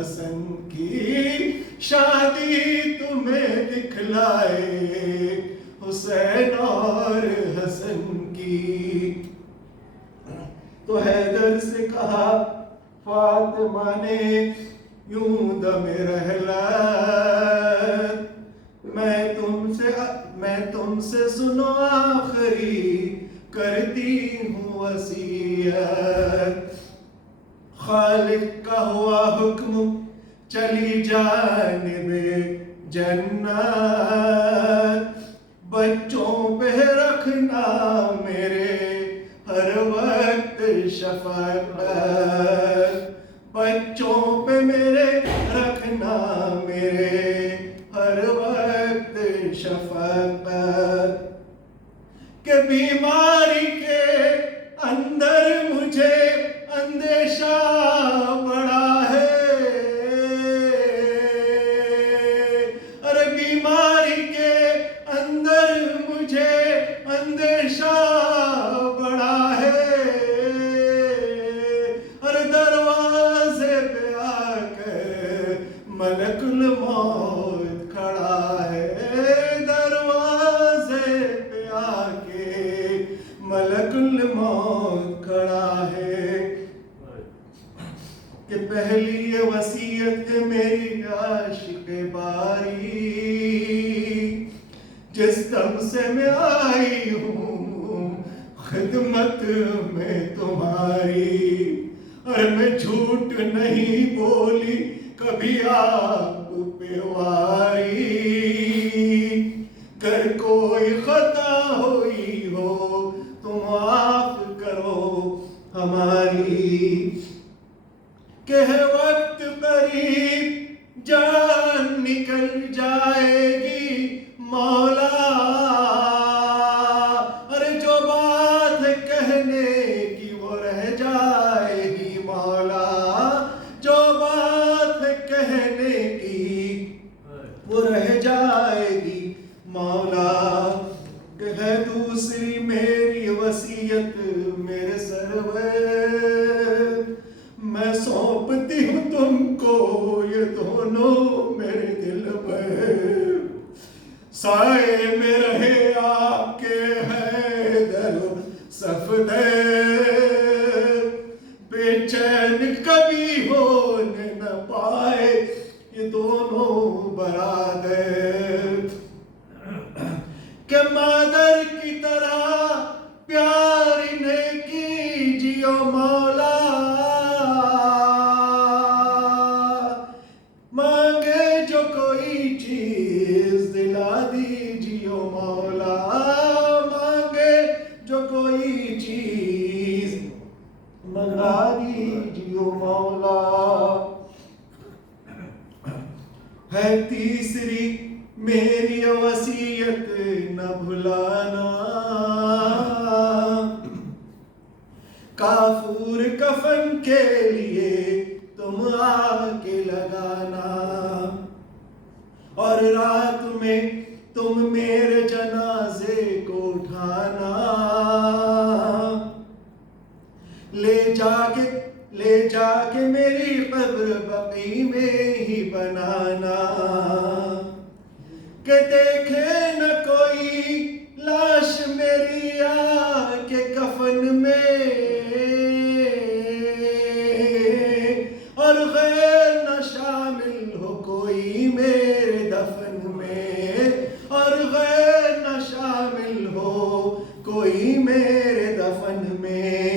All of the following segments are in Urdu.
حسن کی شادی تمہیں دکھلائے حسین اور حسن کی. تو حیدر سے کہا فاطمہ نے یوں دم رحلت میں تم سے سنو آخری کرتی ہوں وصیت. خالق کا ہوا حکم چلی جانب جنت بچوں پہ رکھنا میرے ہر وقت شفقت. بچوں پہ میرے رکھنا میرے ہر وقت شفقت. کہ بیماری کے اندر مجھے اندیشہ بڑا ہے. ارے بیماری کے اندر مجھے اندیشہ بڑا ہے. ارے دروازے پہ آ کر ملک الموت کھڑا ہے. دروازے پہ آ کے ملک الموت کھڑا ہے. کہ پہلی یہ وصیت ہے میری عاشق باری جس دم سے میں آئی ہوں خدمت میں تمہاری. اور میں جھوٹ نہیں بولی کبھی آپ پہ واری. گر کوئی خطا ہوئی ہو تو معاف کرو ہماری. کہ ہے وقت قریب جان نکل جائے گی مولا. ارے جو بات ہے کہنے کی وہ رہ جائے گی مولا. جو بات ہے کہنے کی وہ رہ جائے گی مولا. کہ ہے دوسری میری وصیت میرے سرور میں سونپتی ہوں تم کو یہ دونوں میرے دل پر. سائے میں رہے آپ کے حیدر صفدر بے چین کبھی ہونے نہ پائے یہ دونوں برادر. کہ مادر کی طرح پیار انہیں کیجیو مولا. مانگے جو کوئی چیز دلا دیجیو مولا. مانگے جو کوئی چیز منگا دیجیو مولا. ہے تیسری میری وصیت نہ بھلانا. کافور کفن کے لیے تم آ کے لگانا. اور رات میں تم میرے جنازے کو اٹھانا. لے جا کے میری قبر بقی میں ہی بنانا. کہ دیکھے نہ کوئی لاش میری آ کے کفن میں. اور غیر نہ شامل ہو کوئی میرے دفن میں. اور غیر نہ شامل ہو کوئی میرے دفن میں.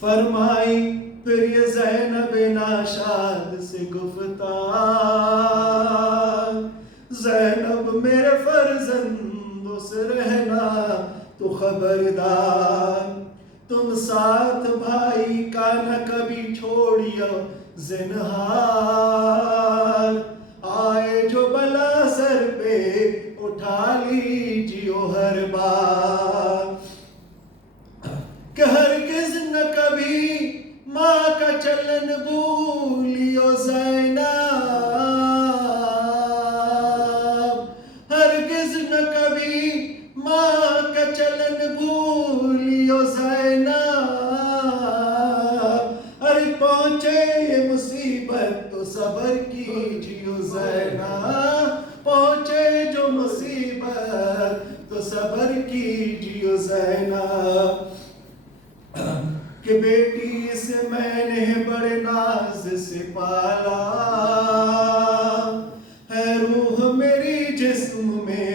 فرمائی پھر یہ زینب ناشاد سے گفتار. زینب میرے فرزندوں سے رہنا تو خبردار. تم ساتھ بھائی کا نہ کبھی چھوڑیو زنہار. آئے جو بلا سر پہ اٹھا لیجیو ہر بار. کہ ہرگز نہ کبھی ماں کا چلن بھولیو زینب. ہرگز نہ کبھی ماں کا چلن بھولیو زینب. ارے پہنچ پہنچے یہ مصیبت تو صبر کیجیو زینب، پہنچے جو مصیبت تو صبر کیجیو زینب، کہ بیٹی سے میں نے بڑے ناز سے پالا، ہے روح میری جسم میں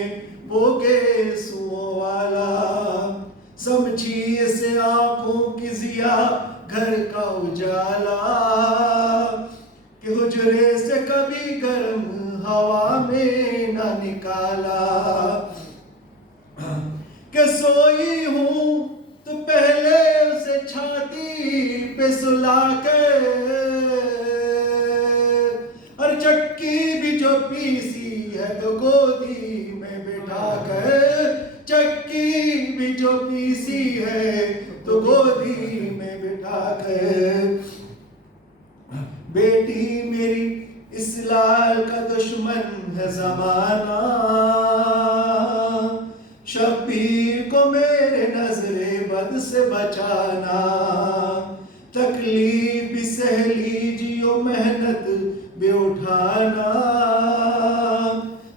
وہ گیسوں والا، سمجھی اسے آنکھوں کی ضیا گھر کا اجالا، کہ حجرے سے کبھی گرم ہوا میں نہ نکالا، کہ سوئی ہوں تو پہلے اسے چھاتی پہ سلا کر، اور چکی بھی جو پیسی ہے تو گودی میں بٹھا کر، چکی بھی جو پیسی ہے تو گودی میں بٹھا کر، بیٹی میری اس لال کا دشمن ہے زمانہ، شبیر کو میرے نظر بد سے بچانا، تکلیف بھی سہ لیجیو محنت بھی اٹھانا،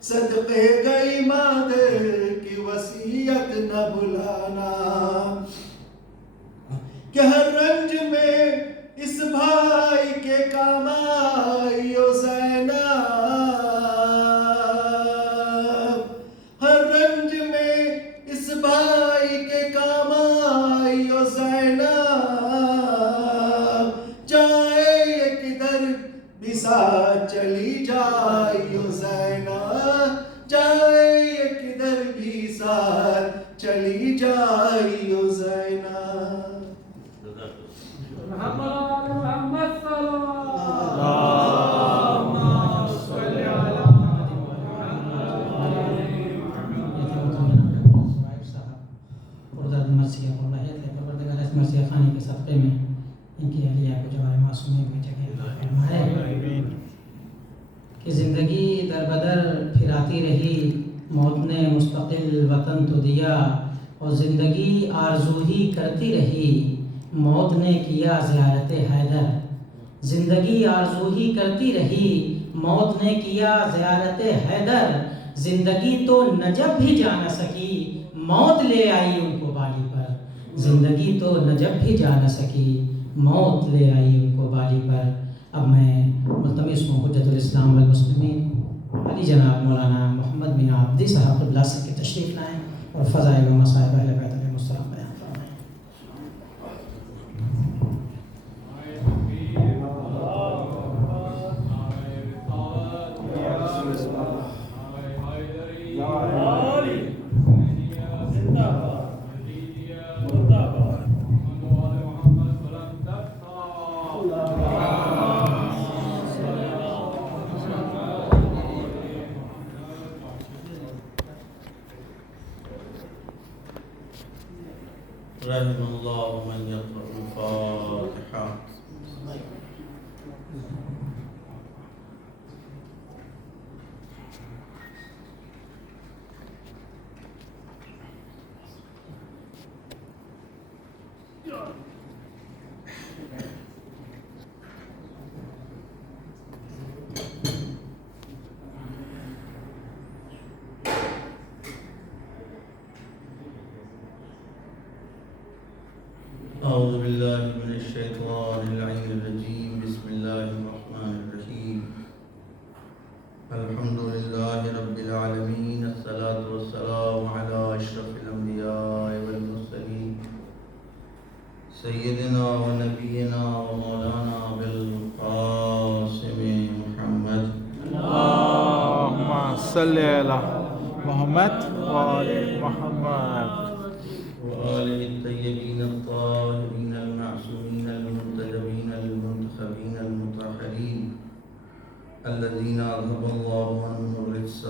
صدقے گئی مادر کی وصیت نہ بھلانا، کہ ہر رنج میں اس بھائی کے کام آئیو زینب، ہر رنج میں اس بھائی کے کام آئیو زینب، جائے یہ کدھر بھی ساتھ چلی جائیو زینب، جائے یہ کدھر بھی ساتھ چلی جائیو زینب۔ محمد صلی اللہ مرثیہ خانی کے صدقے میں ان کی اہلیہ کو جوائے معصومین میں جگہ فرمائے، کہ زندگی در بدر پھراتی رہی، موت نے مستقل وطن تو دیا، اور زندگی آرزو ہی کرتی رہی، موت نے کیا زیارت حیدر، زندگی آرزو ہی کرتی رہی، موت نے کیا زیارت حیدر، زندگی تو نجب بھی جا نہ سکی، موت لے آئی ان کو بالی پر، زندگی تو نجب بھی جا نہ سکی، موت لے آئی ان کو بالی پر۔ اب میں ملتمس ہوں حجت الاسلام والمسلمین علی جناب مولانا محمد بن عابدی صاحب قبلہ سے کی تشریف لائیں اور فضائل و مصائب اہل بیت علیہ السلام بیان فرمائیں۔ رحم الله من يقرأ الفاتحة. أعوذ بالله من الشيطان اللعين الرجيم. بسم الله الرحمن الرحيم. الحمد لله رب العالمين. الصلاة والسلام على أشرف الأنبياء والمرسلين سيدنا ونبينا ومولانا بالقاسم محمد اللهم صل على محمد وآل محمد وآله الطيبين الطاهرين المعصومين المنتجبين المنتخبين المطهرين الذين أذهب الله عنهم الرجس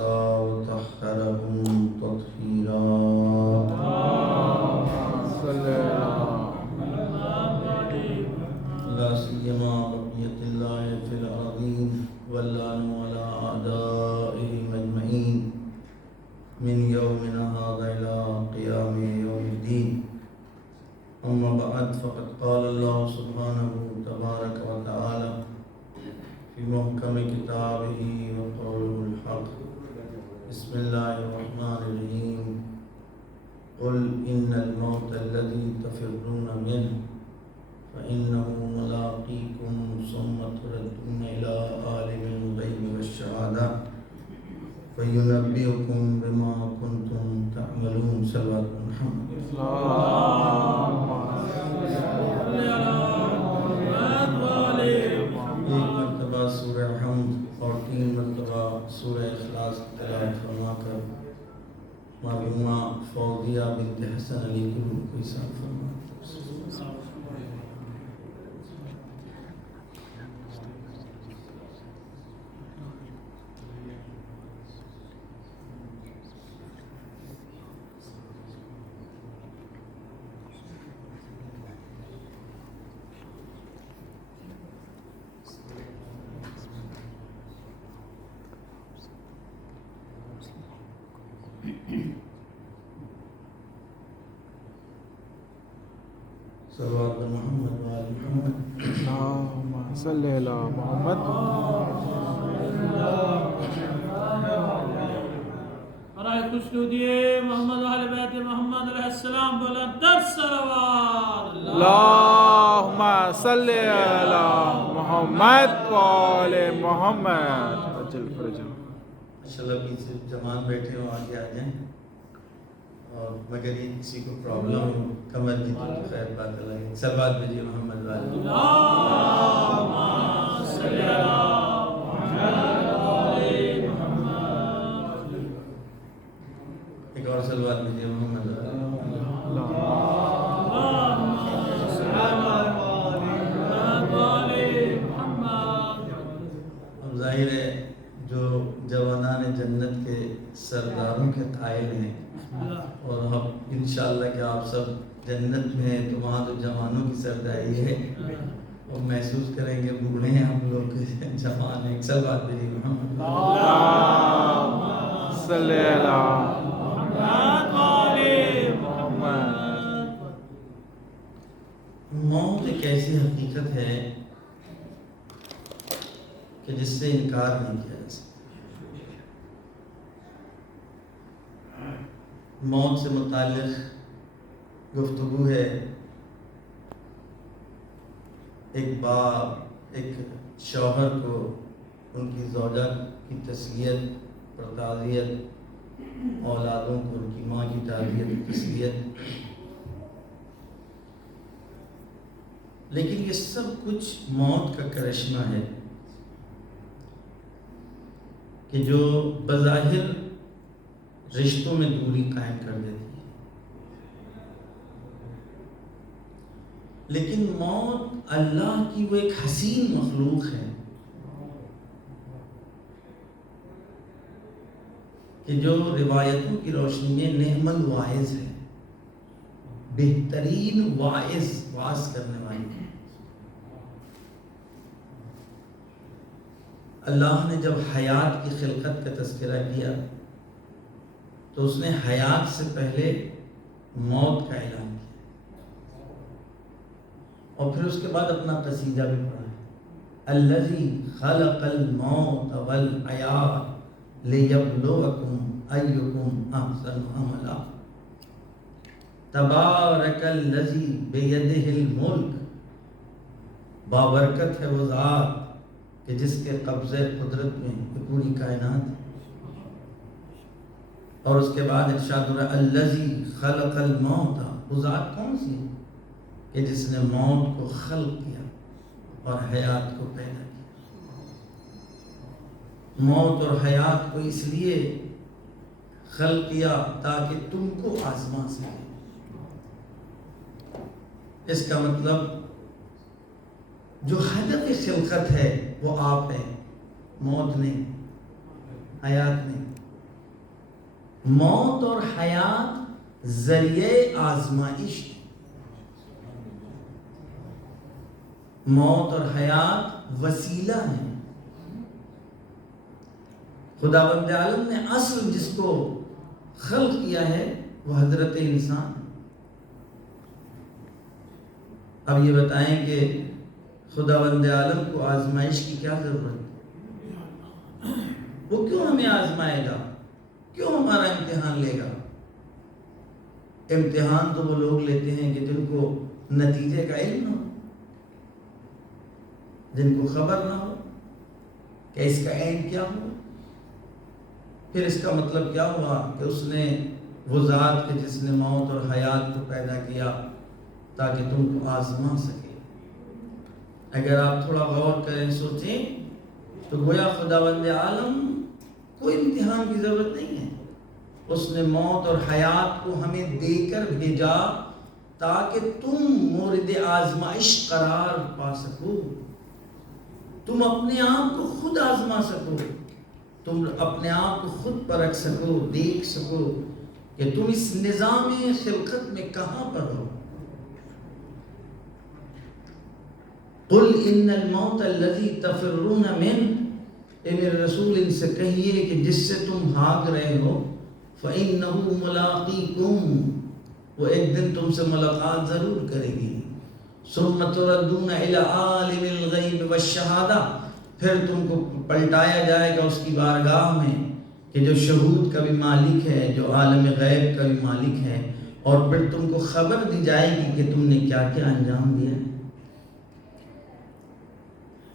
وطهرهم تطهيرا. لا سيما بقية الله في الأرضين واللعن على أعدائهم أجمعين من يومنا هذا إلى قيام يوم الدين. أما بعد فقد قال الله سبحانه تبارك وتعالى في محكم كتابه وقوله الحق. بسم الله الرحمن الرحيم. قل إن الموت الذي تفرون منه فإنه ملاقيكم ثم تردون إلى عالم الغيب والشهادة فينبئكم بما كنتم تعملون. صلوات محمد. ایک مرتبہ سورہ حمد اور 3 مرتبہ سورہ اخلاص تلاوت فرما کر معلومہ فوزیہ بنت حسن علی کی روح کو حساب فرما. صلوات محمد وآل محمد. اللهم صل على محمد. برائے خوشنودی محمد و اہل بیت محمد علیہ السلام بلندر صلوات. اللهم صل على محمد وآل محمد. اجل فرجهم. ماشاءاللہ بھی صرف جوان بیٹھے ہوں آگے آ جائیں، اور مگر یہ کسی کو پرابلم ہو کمر کی تو خیر بات الگ ہے. صلوات بھیجیے محمد والے. اللہم صلی علی محمد و آل محمد. ایک اور صلوات بھیجیے محمد والے. اللہم صلی علی محمد و آل محمد. اب ظاہر ہے جو جوانان جنت کے سرداروں کے قائل ہیں، اور ہم انشاءاللہ کہ آپ سب جنت میں ہیں تو وہاں تو جوانوں کی سرداری ہے، اور محسوس کریں گے بوڑھے ہیں ہم لوگ جوان ہیں. صلوات بھیجیے محمد. اللهم صل على محمد و آل محمد. موت ایک ایسی حقیقت ہے کہ جس سے انکار نہیں کیا جا سکتا. موت سے متعلق گفتگو ہے. ایک باپ ایک شوہر کو ان کی زوجہ کی تسلیت اور تعزیت، اولادوں کو ان کی ماں کی تعزیت اور تسلیت، لیکن یہ سب کچھ موت کا کرشمہ ہے کہ جو بظاہر رشتوں میں دوری قائم کر دیتی ہے. لیکن موت اللہ کی وہ ایک حسین مخلوق ہے کہ جو روایتوں کی روشنی میں نعم الواعظ ہے، بہترین واعظ کرنے والی ہے. اللہ نے جب حیات کی خلقت کا تذکرہ کیا تو اس نے حیات سے پہلے موت کا اعلان کیا، اور پھر اس کے بعد اپنا قصیدہ بھی پڑھا ہے. الذی خلق الموت والحیات لیبلوکم ایکم احسن عملا. تبارک الذی بیدہ الملک. بابرکت ہے وہ ذات کہ جس کے قبضے قدرت میں پوری کائنات ہے. اور اس کے بعد ارشاد ہو رہا ہے الذی خلق الموت. وہ ذات کون سی ہے کہ جس نے موت کو خلق کیا اور حیات کو پیدا کیا. موت اور حیات کو اس لیے خلق کیا تاکہ تم کو آزما سکے. اس کا مطلب جو ہدف خلقت ہے وہ آپ ہیں، موت نہیں، حیات نہیں. موت اور حیات ذریعے آزمائش، موت اور حیات وسیلہ ہیں. خداوند عالم نے اصل جس کو خلق کیا ہے وہ حضرت انسان. اب یہ بتائیں کہ خداوند عالم کو آزمائش کی کیا ضرورت؟ وہ کیوں ہمیں آزمائے گا؟ کیوں ہمارا امتحان لے گا؟ امتحان تو وہ لوگ لیتے ہیں کہ جن کو نتیجے کا علم نہ ہو، جن کو خبر نہ ہو کہ اس کا عین کیا ہوا، پھر اس کا مطلب کیا ہوا کہ اس نے وہ ذات کہ جس نے موت اور حیات کو پیدا کیا تاکہ تم کو آزما سکے۔ اگر آپ تھوڑا غور کریں، سوچیں، تو گویا خداوند عالم کوئی امتحان کی ضرورت نہیں ہے۔ اس نے موت اور حیات کو ہمیں دے کر بھیجا تاکہ تم مورد آزمائش قرار پا سکو، تم اپنے آپ کو خود آزما سکو، تم اپنے آپ کو خود پرکھ سکو، دیکھ سکو کہ تم اس نظام خلقت میں کہاں پر ہو۔ قل ان الموت الذی تفرون منہ، اے میرے رسول ان سے کہیے کہ جس سے تم بھاگ رہے ہو، فَإِنَّهُ مُلَاقِيكُمْ، وہ ایک دن تم سے ملاقات ضرور کرے گی۔ ثُمَّ تُرَدُّونَ إِلَىٰ عَالِمِ الْغَيْبِ وَالشَّهَادَةِ، پھر تم کو پلٹایا جائے گا اس کی بارگاہ میں کہ جو شہود کا بھی مالک ہے، جو عالم غیب کا بھی مالک ہے، اور پھر تم کو خبر دی جائے گی کہ تم نے کیا کیا انجام دیا ہے۔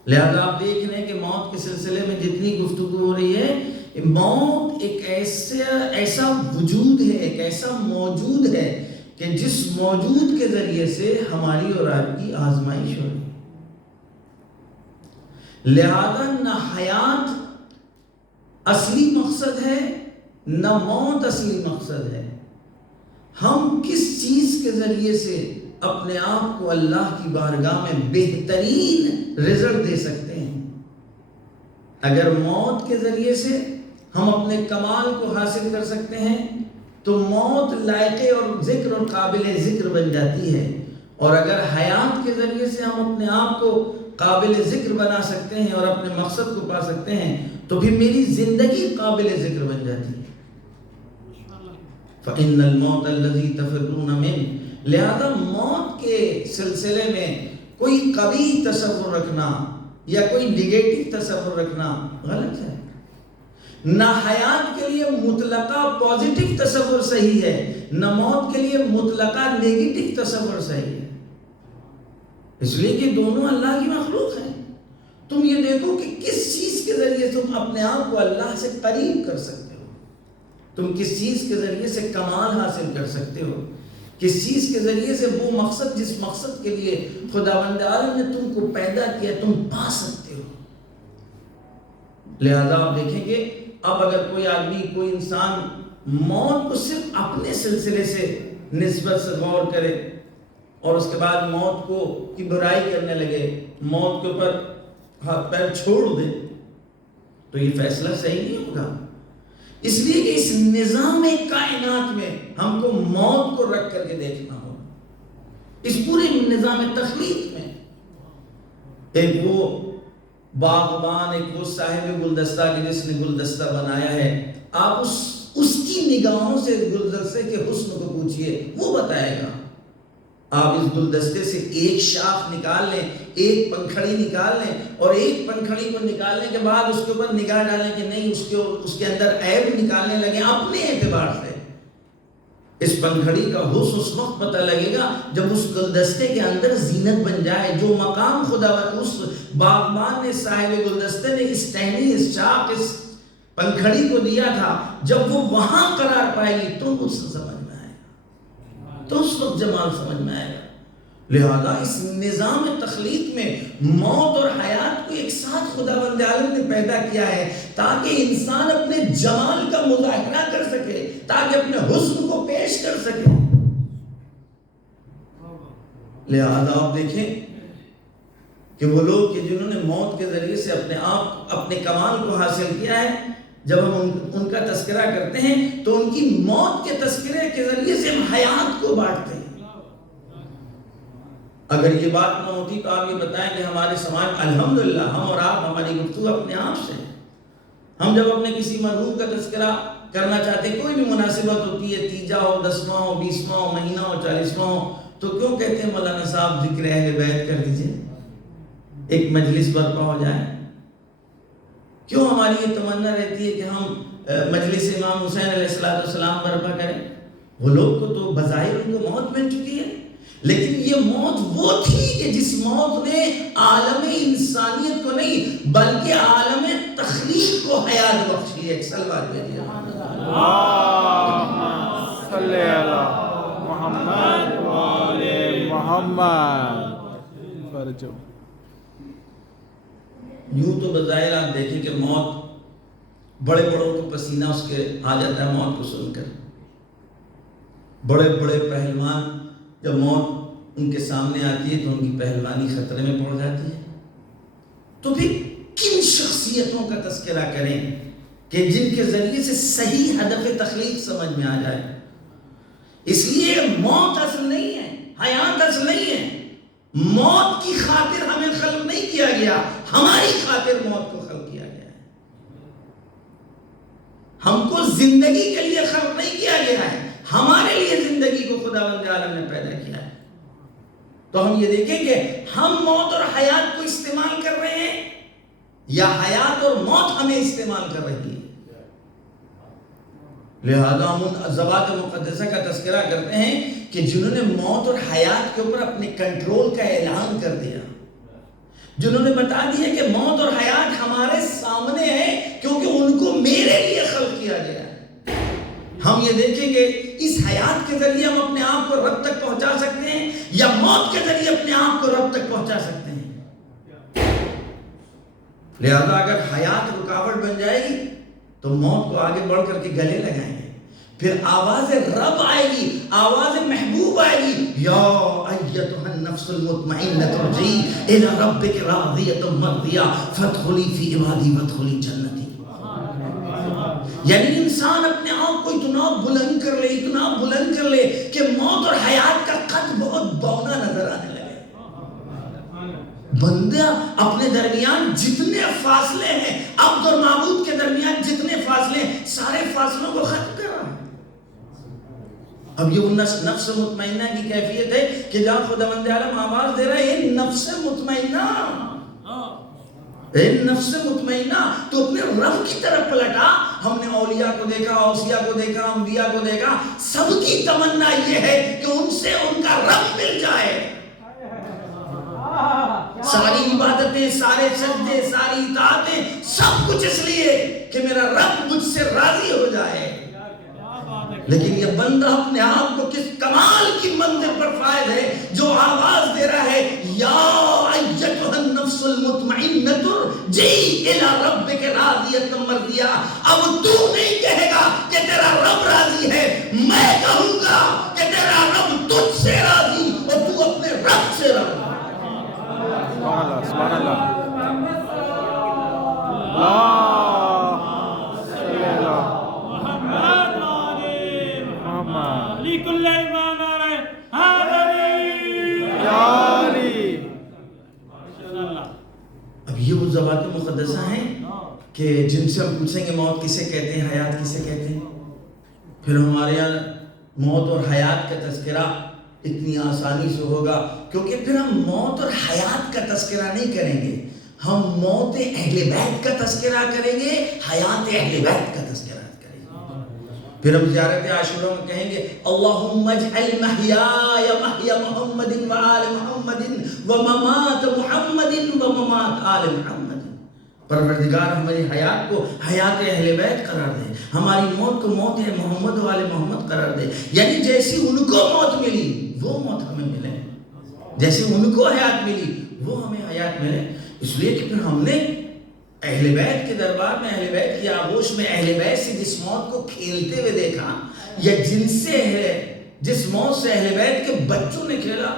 لہذا آپ دیکھ رہے ہیں کہ موت کے سلسلے میں جتنی گفتگو ہو رہی ہے، موت ایک ایسا وجود ہے، ایک ایسا موجود ہے کہ جس موجود کے ذریعے سے ہماری اور آپ کی آزمائش ہو رہی ہے۔ لہذا نہ حیات اصلی مقصد ہے، نہ موت اصلی مقصد ہے۔ ہم کس چیز کے ذریعے سے اپنے آپ کو اللہ کی بارگاہ میں بہترین رزلٹ دے سکتے ہیں؟ اگر موت کے ذریعے سے ہم اپنے کمال کو حاصل کر سکتے ہیں تو موت لائق اور ذکر اور قابل ذکر بن جاتی ہے، اور اگر حیات کے ذریعے سے ہم اپنے آپ کو قابل ذکر بنا سکتے ہیں اور اپنے مقصد کو پا سکتے ہیں تو پھر میری زندگی قابل ذکر بن جاتی ہے۔ فَإِنَّ الْمَوْتَ الَّذِي تَفِرُّونَ مِنْهُ، لہذا موت کے سلسلے میں کوئی قبیح تصور رکھنا یا کوئی نگیٹو تصور رکھنا غلط ہے۔ نہ حیات کے لیے مطلقہ پازیٹیو تصور صحیح ہے، نہ موت کے لیے مطلقہ نیگیٹو تصور صحیح ہے، اس لیے کہ دونوں اللہ کی مخلوق ہیں۔ تم یہ دیکھو کہ کس چیز کے ذریعے تم اپنے آپ کو اللہ سے قریب کر سکتے ہو، تم کس چیز کے ذریعے سے کمال حاصل کر سکتے ہو، کس چیز کے ذریعے سے وہ مقصد جس مقصد کے لیے خداوند عالم نے تم کو پیدا کیا تم پا سکتے ہو۔ لہذا آپ دیکھیں کہ اب اگر کوئی آدمی، کوئی انسان موت کو صرف اپنے سلسلے سے نسبت سے غور کرے اور اس کے بعد موت کو کی برائی کرنے لگے، موت کے اوپر ہاتھ پیر چھوڑ دے، تو یہ فیصلہ صحیح نہیں ہوگا۔ اس لیے کہ اس نظام کائنات میں ہم کو موت کو رکھ کر کے دیکھنا ہوگا۔ اس پورے نظام تخلیق میں ایک وہ باغبان، ایک وہ صاحب گلدستہ کہ جس نے گلدستہ بنایا ہے، آپ اس کی نگاہوں سے گلدستے کے حسن کو پوچھئے، وہ بتائے گا۔ آپ اس گلدستے سے ایک شاخ نکال لیں، ایک پنکھڑی نکال لیں، اور ایک پنکھڑی کو نکالنے کے بعد اس کے اوپر نگاہ ڈالیں کہ نہیں اس کے اندر عیب نکالنے لگے اپنے اعتبار سے، اس پنکھڑی کا حسن اس وقت پتہ لگے گا جب اس گلدستے کے اندر زینت بن جائے۔ جو مقام خدا اس باغبان نے، صاحب گلدستے نے اس ٹہنی، اس شاخ، اس پنکھڑی کو دیا تھا، جب وہ وہاں قرار پائے گی تو اس سے سمجھ میں آئے گا، تو اس وقت جمال سمجھ میں آئے گا۔ لہذا اس نظام تخلیق میں موت اور حیات کو ایک ساتھ خداوند عالم نے پیدا کیا ہے تاکہ انسان اپنے جمال کا مظاہرہ کر سکے، تاکہ اپنے حسن کو پیش کر سکے۔ لہذا آپ دیکھیں کہ وہ لوگ کہ جنہوں نے موت کے ذریعے سے اپنے کمال کو حاصل کیا ہے، جب ہم ان کا تذکرہ کرتے ہیں تو ان کی موت کے تذکرے کے ذریعے سے ہم حیات کو بانٹتے ہیں۔ اگر یہ بات نہ ہوتی تو آپ یہ بتائیں کہ ہمارے سماج، الحمدللہ ہم اور آپ، ہماری گفتگو اپنے آپ سے، ہم جب اپنے کسی مرحوم کا تذکرہ کرنا چاہتے ہیں، کوئی بھی مناسبت ہوتی ہے، تیجا ہو، 10واں ہو، 20واں ہو، مہینہ ہو، 40واں ہو، تو کیوں کہتے ہیں مولانا صاحب ذکر اہل بیت کر دیجئے؟ ایک مجلس برپا ہو جائے؟ کیوں ہماری یہ تمنا رہتی ہے کہ ہم مجلس امام حسین علیہ السلام برپا کریں؟ وہ لوگ کو تو بظاہر ان کو موت مل چکی ہے، لیکن یہ موت وہ تھی کہ جس موت نے عالم انسانیت کو نہیں بلکہ عالم تخلیق کو حیات بخشی ہے۔ ایک سلوات بھیجیے۔ اللہم صلی علی محمد و آل محمد۔ فرجو یوں تو بظاہر آپ دیکھیں کہ موت بڑے بڑوں کو پسینہ اس کے آ جاتا ہے موت کو سن کر، بڑے بڑے پہلوان جب موت ان کے سامنے آتی ہے تو ان کی پہلوانی خطرے میں پڑ جاتی ہے۔ تو پھر کن شخصیتوں کا تذکرہ کریں کہ جن کے ذریعے سے صحیح ہدف تخلیق سمجھ میں آ جائے؟ اس لیے موت اصل نہیں ہے، حیات اصل نہیں ہے۔ موت کی خاطر ہمیں خلق نہیں کیا گیا، ہماری خاطر موت کو خلق کیا گیا ہے۔ ہم کو زندگی کے لیے خلق نہیں کیا گیا ہے، ہمارے لیے زندگی کو خداوند عالم نے پیدا کیا ہے۔ تو ہم یہ دیکھیں کہ ہم موت اور حیات کو استعمال کر رہے ہیں یا حیات اور موت ہمیں استعمال کر رہی ہے۔ لہذا ہم ان ذوات مقدسہ کا تذکرہ کرتے ہیں کہ جنہوں نے موت اور حیات کے اوپر اپنے کنٹرول کا اعلان کر دیا، جنہوں نے بتا دیا کہ موت اور حیات ہمارے سامنے ہے کیونکہ ان کو میرے لیے خلق کیا گیا ہے۔ ہم یہ دیکھیں کہ اس حیات کے ذریعے ہم اپنے آپ کو رب تک پہنچا سکتے ہیں یا موت کے ذریعے اپنے آپ کو رب تک پہنچا سکتے ہیں۔ لہذا اگر حیات رکاوٹ بن جائے گی تو موت کو آگے بڑھ کر کے گلے لگائیں گے، پھر آواز رب آئے گی، آواز محبوب آئے گی، یا ایتھا النفس المطمئنہ ارجعی الی ربک راضیۃ مرضیہ فادخلی فی عبادی وادخلی جنتی۔ یعنی انسان اپنے آپ کو اتنا بلند کر لے، اتنا بلند کر لے کہ موت اور حیات کا قد بہت بونا نظر آنے لگے۔ بندہ اپنے درمیان جتنے فاصلے ہیں، عبد اور معبود کے درمیان جتنے فاصلے ہیں، سارے فاصلوں کو ختم کر رہا ہے۔ اب یہ وہ نفس مطمئنہ کی کیفیت ہے کہ جہاں خداوند عالم آواز دے رہا ہے، اے نفس مطمئنہ، اے نفس مطمئنہ، تو اپنے رب کی طرف پلٹا۔ ہم نے اولیاء کو دیکھا، اوصیاء کو دیکھا، انبیاء کو دیکھا، سب کی تمنا یہ ہے کہ ان سے ان کا رب مل جائے۔ ساری عبادتیں، سارے سجدے، ساری اطاعتیں، سب کچھ اس لیے کہ میرا رب مجھ سے راضی ہو جائے۔ لیکن یہ بندہ اپنے آپ کو کس کمال کی منزل پر فائد ہے جو آواز دے رہا ہے، یا ایتھا النفس المطمئنہ ارجعی الی ربک راضیۃ مرضیہ۔ اب تو نہیں کہے گا کہ تیرا رب راضی ہے، میں کہوں گا کہ تیرا رب تجھ سے راضی اور تو اپنے رب سے راضی۔ سبحان اللہ، سبحان اللہ۔ لکل ایمان آ رہے حاضری یا علی۔ اب یہ وہ ذوات مقدسہ ہیں کہ جن سے ہم پوچھیں گے موت کسے کہتے ہیں، حیات کسے کہتے ہیں، پھر ہمارے یہاں موت اور حیات کا تذکرہ اتنی آسانی سے ہوگا، کیونکہ پھر ہم موت اور حیات کا تذکرہ نہیں کریں گے، ہم موت اہل بیت کا تذکرہ کریں گے، حیات اہل بیت کا تذکرہ کریں گے۔ پھر ہم زیارت عاشورہ میں کہیں گے، اللہم اجعل محیای محی محمد و آل محمد و ممات محمد و ممات آل محمد۔ پروردگار ہماری حیات کو حیات اہل بیت قرار دے، ہماری موت کو موت محمد و آل محمد قرار دے۔ یعنی جیسی ان کو موت ملی وہ موت ہمیں ملے، جیسے ان کو حیات ملی وہ ہمیں حیات ملے۔ اس لیے کہ پھر ہم نے اہل بیت کے دربار میں، اہل بیت کی آغوش میں اہل بیت سے جس موت کو کھیلتے ہوئے دیکھا، یا جن سے ہے جس موت سے اہل بیت کے بچوں نے کھیلا،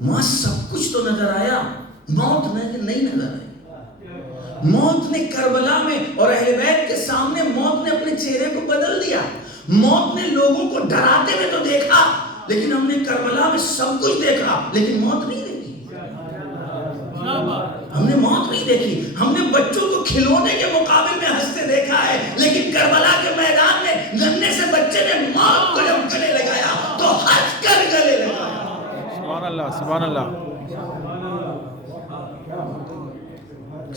وہاں سب کچھ تو نظر آیا، موت نہیں نظر آئی۔ موت نے کربلا میں اور اہل بیت کے سامنے موت نے اپنے چہرے کو بدل دیا۔ موت نے لوگوں کو ڈراتے ہوئے تو دیکھا، لیکن ہم نے کربلا میں سب کچھ دیکھا لیکن موت نہیں دیکھی۔ ہم نے موت نہیں دیکھی، ہم نے بچوں کو کھلونے کے مقابل میں ہنستے دیکھا ہے، لیکن کربلا کے میدان میں ننھے سے بچے نے موت کو جب گلے لگایا تو ہنس کر گلے لگایا۔ سبحان اللہ، سبحان اللہ۔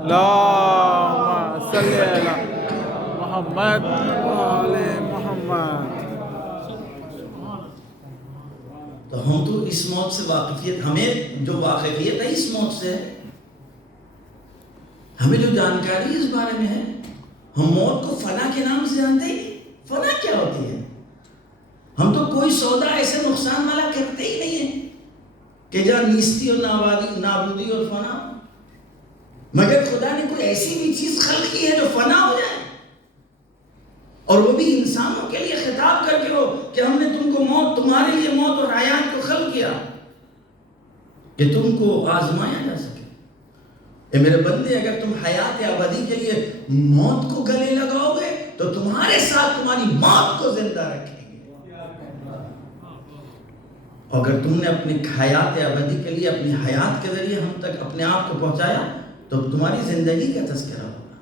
اللهم صل على محمد وعلى محمد. تو ہم تو اس موت سے واقفیت، ہمیں جو واقفیت ہے اس موت سے ہے، ہمیں جو جانکاری اس بارے میں ہے، ہم موت کو فنا کے نام سے جانتے ہی نہیں. فنا کیا ہوتی ہے؟ ہم تو کوئی سودا ایسے نقصان والا کرتے ہی نہیں ہیں کہ جہاں نیستی اور نابودی اور فنا، مگر خدا نے کوئی ایسی بھی چیز خلق کی ہے جو فنا ہو جائے، اور وہ بھی انسانوں کے لیے خطاب کر کے ہو کہ ہم نے تم کو موت، تمہارے لیے موت اور حیات کو خلق کیا کہ تم کو آزمایا جا سکے. اے میرے بندے، اگر تم حیات ابدی کے لیے موت کو گلے لگاؤ گے تو تمہارے ساتھ تمہاری موت کو زندہ رکھیں گے. اگر تم نے اپنی حیات ابدی کے لیے اپنی حیات کے ذریعے ہم تک اپنے آپ کو پہنچایا تو تمہاری زندگی کا تذکرہ ہوگا.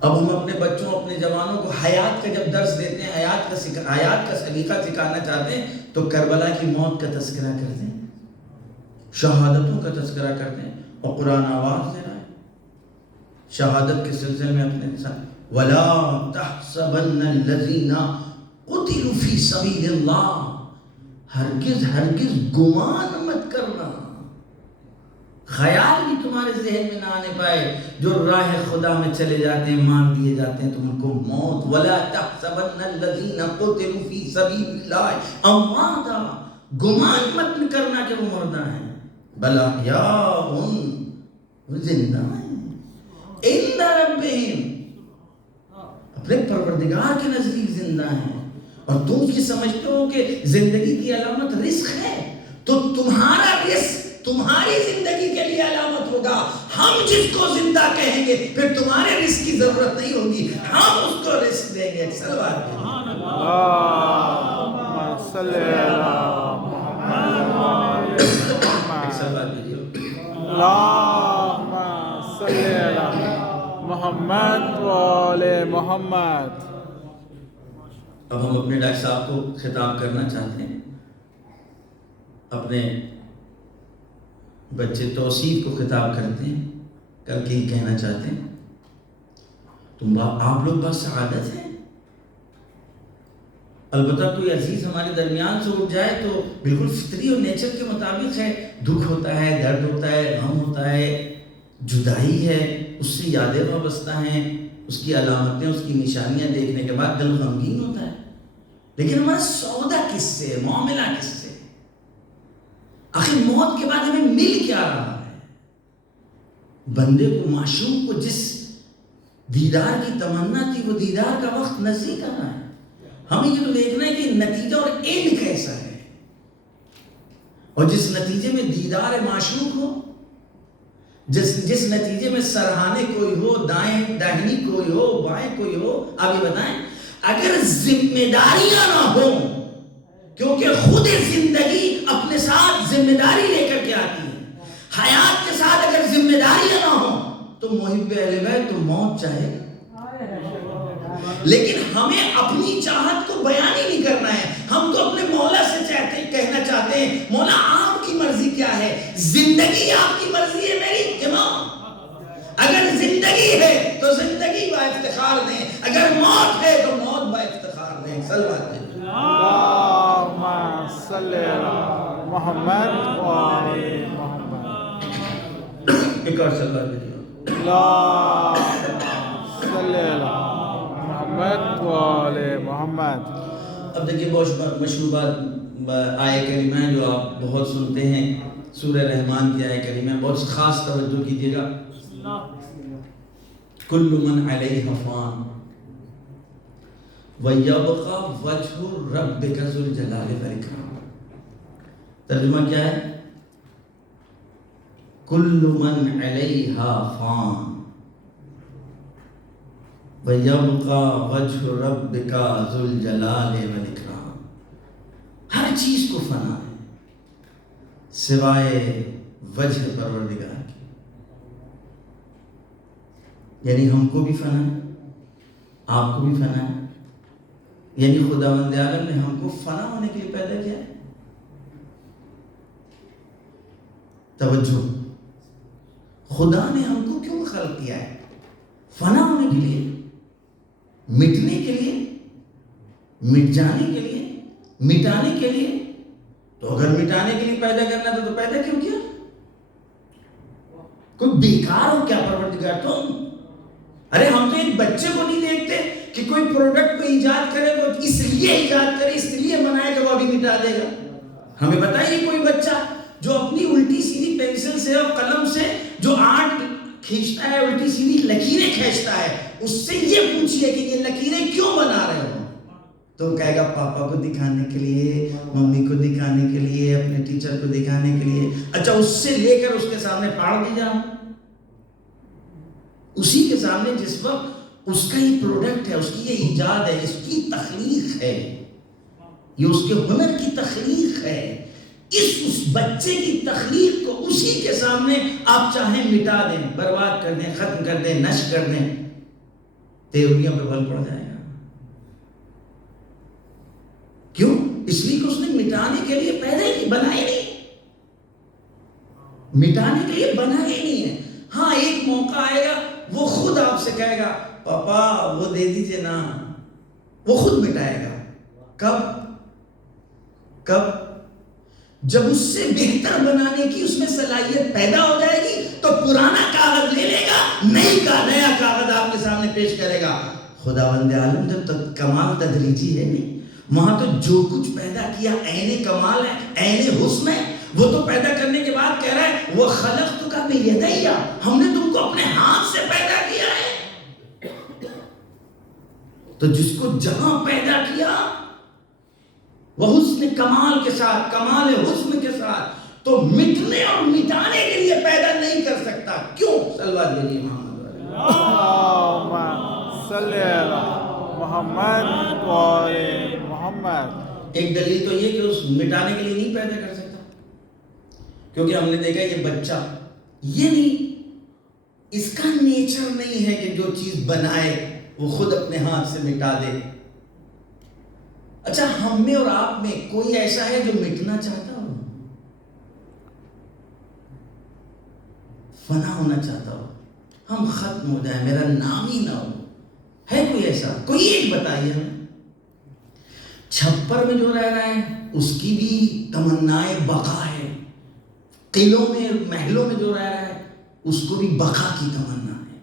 اب ہم اپنے بچوں، اپنے جوانوں کو حیات کا جب درس دیتے ہیں، حیات کا سلیقہ سکھانا چاہتے ہیں تو کربلا کی موت کا تذکرہ کرتے ہیں، شہادتوں کا تذکرہ کرتے ہیں، اور قرآن آواز دے رہا ہے شہادت کے سلسلے میں اپنے ساتھ. وَلَا تَحْسَبَنَّ الَّذِينَ قُتِلُوا فِي سَبِيلِ اللَّهِ، ہرگز گمان مت کرنا، خیال بھی تمہارے ذہن میں نہ آنے پائے جو راہ خدا میں چلے جاتے ہیں، مار دیے جاتے ہیں، تم ان کو موت. وَلَا تَحْسَبَنَّ الَّذِينَ قُتِلُوا فِي سَبِيلِ اللَّهِ أَمْوَاتًا، گمان مت کرنا کہ وہ مردہ ہیں، بل احیاء، وہ زندہ ہیں، عند ربہم، اپنے پروردگار کے نزدیک زندہ ہیں. اور تم یہ سمجھتے ہو کہ زندگی کی علامت رزق ہے، تو تمہارا رزق تمہاری زندگی کے لیے علامت ہوگا. ہم جس کو زندہ کہیں گے پھر تمہارے رزق کی ضرورت نہیں ہوگی، ہم اس کو رزق دیں گے. سلوات اللهم صل على محمد وعلى محمد. اللهم صل على محمد وعلى محمد. اب ہم اپنے ڈاکٹر صاحب کو خطاب کرنا چاہتے ہیں، اپنے بچے توصیف کو خطاب کرتے ہیں، کر کے ہی کہنا چاہتے ہیں. آپ لوگ بس سعادت ہیں. البتہ کوئی عزیز ہمارے درمیان سے اٹھ جائے تو بالکل فطری اور نیچر کے مطابق ہے، دکھ ہوتا ہے، درد ہوتا ہے، غم ہوتا ہے، جدائی ہے، اس سے یادیں وابستہ ہیں، اس کی علامتیں، اس کی نشانیاں دیکھنے کے بعد دل غمگین ہوتا ہے. لیکن ہمارا سودا کس سے، معاملہ کس سے؟ آخر موت کے بعد ہمیں مل کیا رہا ہے؟ بندے کو، معشوق کو جس دیدار کی تمنا تھی وہ دیدار کا وقت نزدیک آ رہا ہے. ہمیں یہ تو دیکھنا ہے کہ نتیجہ اور اینڈ کیسا ہے، اور جس نتیجے میں دیدار معشوق ہو، جس نتیجے میں سرہانے کوئی ہو، داہنی کوئی ہو، بائیں کوئی ہو. آپ یہ بتائیں، اگر ذمہ داریاں نہ ہوں، کیونکہ خود زندگی اپنے ساتھ ذمہ داری لے کر کے آتی ہے، حیات کے ساتھ اگر ذمہ داریاں نہ ہوں تو محب اہل بیت تو موت چاہے گا. لیکن ہمیں اپنی چاہت کو بیان ہی نہیں کرنا ہے، ہم تو اپنے مولا سے کہنا چاہتے ہیں مولا آپ کی مرضی کیا ہے؟ زندگی آپ کی مرضی ہے میری کہ موت؟ اگر زندگی ہے تو زندگی با افتخار دیں، اگر موت ہے تو موت با افتخار دیں. صلوات اللهم صل على محمد وعلى محمد. ایک اور صلوات دیجیے. اللهم صل على محمد وعلى محمد. اب دیکھیے بہت مشہور بات آیہ کریمہ ہے جو آپ بہت سنتے ہیں، سورہ رحمان کی آیہ کریمہ، بہت خاص توجہ کیجیے گا. کل من علیہ فان وَيَبْقَى وَجْهُ رَبِّكَ ذُو الْجَلَالِ وَالْإِكْرَامِ. ترجمہ کیا ہے؟ کل من علیہا فان وَيَبْقَى وَجْهُ رَبِّكَ ذُو الْجَلَالِ وَالْإِكْرَامِ. ہر چیز کو فنا ہے سوائے وجہ پروردگار کی. یعنی ہم کو بھی فنا ہے، آپ کو بھی فنا ہے، یعنی خداوند عالم نے ہم کو فنا ہونے کے لیے پیدا کیا ہے. توجہ، خدا نے ہم کو کیوں خلق کیا ہے؟ فنا ہونے کے لیے، مٹنے کے لیے، مٹ جانے کے لیے، مٹانے کے لیے۔ تو اگر مٹانے کے لیے پیدا کرنا تھا تو پیدا کیوں کیا؟ کوئی بیکار ہو کیا پروردگار تم؟ ارے ہم تو ایک بچے کو نہیں دیکھتے کہ کوئی پروڈکٹ کو ایجاد کرے، وہ اس لیے ایجاد کرے، اس لیے بنائے کہ وہ ابھی مٹا دے گا۔ ہمیں بتائیے کوئی بچہ جو اپنی الٹی سیدھی پینسل سے اور قلم سے جو آرٹ کھینچتا ہے، الٹی سیدھی لکیریں کھینچتا ہے، اس سے یہ پوچھئے کہ یہ لکیریں کیوں بنا رہے ہو؟ تو کہے گا پاپا کو دکھانے کے لیے، ممی کو دکھانے کے لیے، اپنے ٹیچر کو دکھانے کے لیے۔ اچھا اس سے لے کر اس کے سامنے پھاڑ دی جاؤ، اسی کے سامنے جس وقت اس کا یہ پروڈکٹ ہے، اس کی یہ ایجاد ہے، اس کی تخلیق ہے، یہ اس کے ہنر کی تخلیق ہے، اس بچے کی تخلیق کو اسی کے سامنے آپ چاہیں مٹا دیں، برباد کر دیں، ختم کر دیں، نشٹ کر دیں، تیوریوں پہ بل پڑ جائے گا۔ کیوں؟ اس لیے کہ اس نے مٹانے کے لیے پیدا ہی بنا ہی نہیں، مٹانے کے لیے بنا ہی نہیں ہے۔ ہاں ایک موقع آئے گا، وہ خود آپ سے کہے گا پاپا وہ دے دیجئے نا، وہ خود مٹائے گا۔ کب؟ جب اس سے بہتر بنانے کی اس میں صلاحیت پیدا ہو جائے گی تو پرانا کاغذ لے لے گا، نیا کاغذ آپ کے سامنے پیش کرے گا۔ خداوند عالم جب تک کمال تدریجی ہے نہیں، وہاں تو جو کچھ پیدا کیا عین کمال ہے، عین حسن ہے۔ وہ تو پیدا کرنے کے بعد کہہ رہا ہے وہ خلقتک بیدی، ہم نے تم کو اپنے ہاتھ سے پیدا کیا ہے۔ تو جس کو جہاں پیدا کیا وہ حسن کمال کے ساتھ، کمال حسن کے ساتھ، تو مٹنے اور مٹانے کے لیے پیدا نہیں کر سکتا۔ کیوں؟ صلوات بھیجیے محمد اللہم صلی علی محمد وعلی محمد۔ ایک دلیل تو یہ کہ اس مٹانے کے لیے نہیں پیدا کر سکتا، کیونکہ ہم نے دیکھا یہ بچہ یہ نہیں، اس کا نیچر نہیں ہے کہ جو چیز بنائے وہ خود اپنے ہاتھ سے مٹا دے۔ اچھا ہم میں اور آپ میں کوئی ایسا ہے جو مٹنا چاہتا ہو، فنا ہونا چاہتا ہو، ہم ختم ہو جائیں، میرا نام ہی نہ ہو؟ ہے کوئی ایسا؟ کوئی ایک بتائیے ہمیں۔ چھپر میں جو رہ رہا ہے اس کی بھی تمنائے بقا ہے، قلعوں میں محلوں میں جو رہ رہا ہے اس کو بھی بقا کی تمنا ہے۔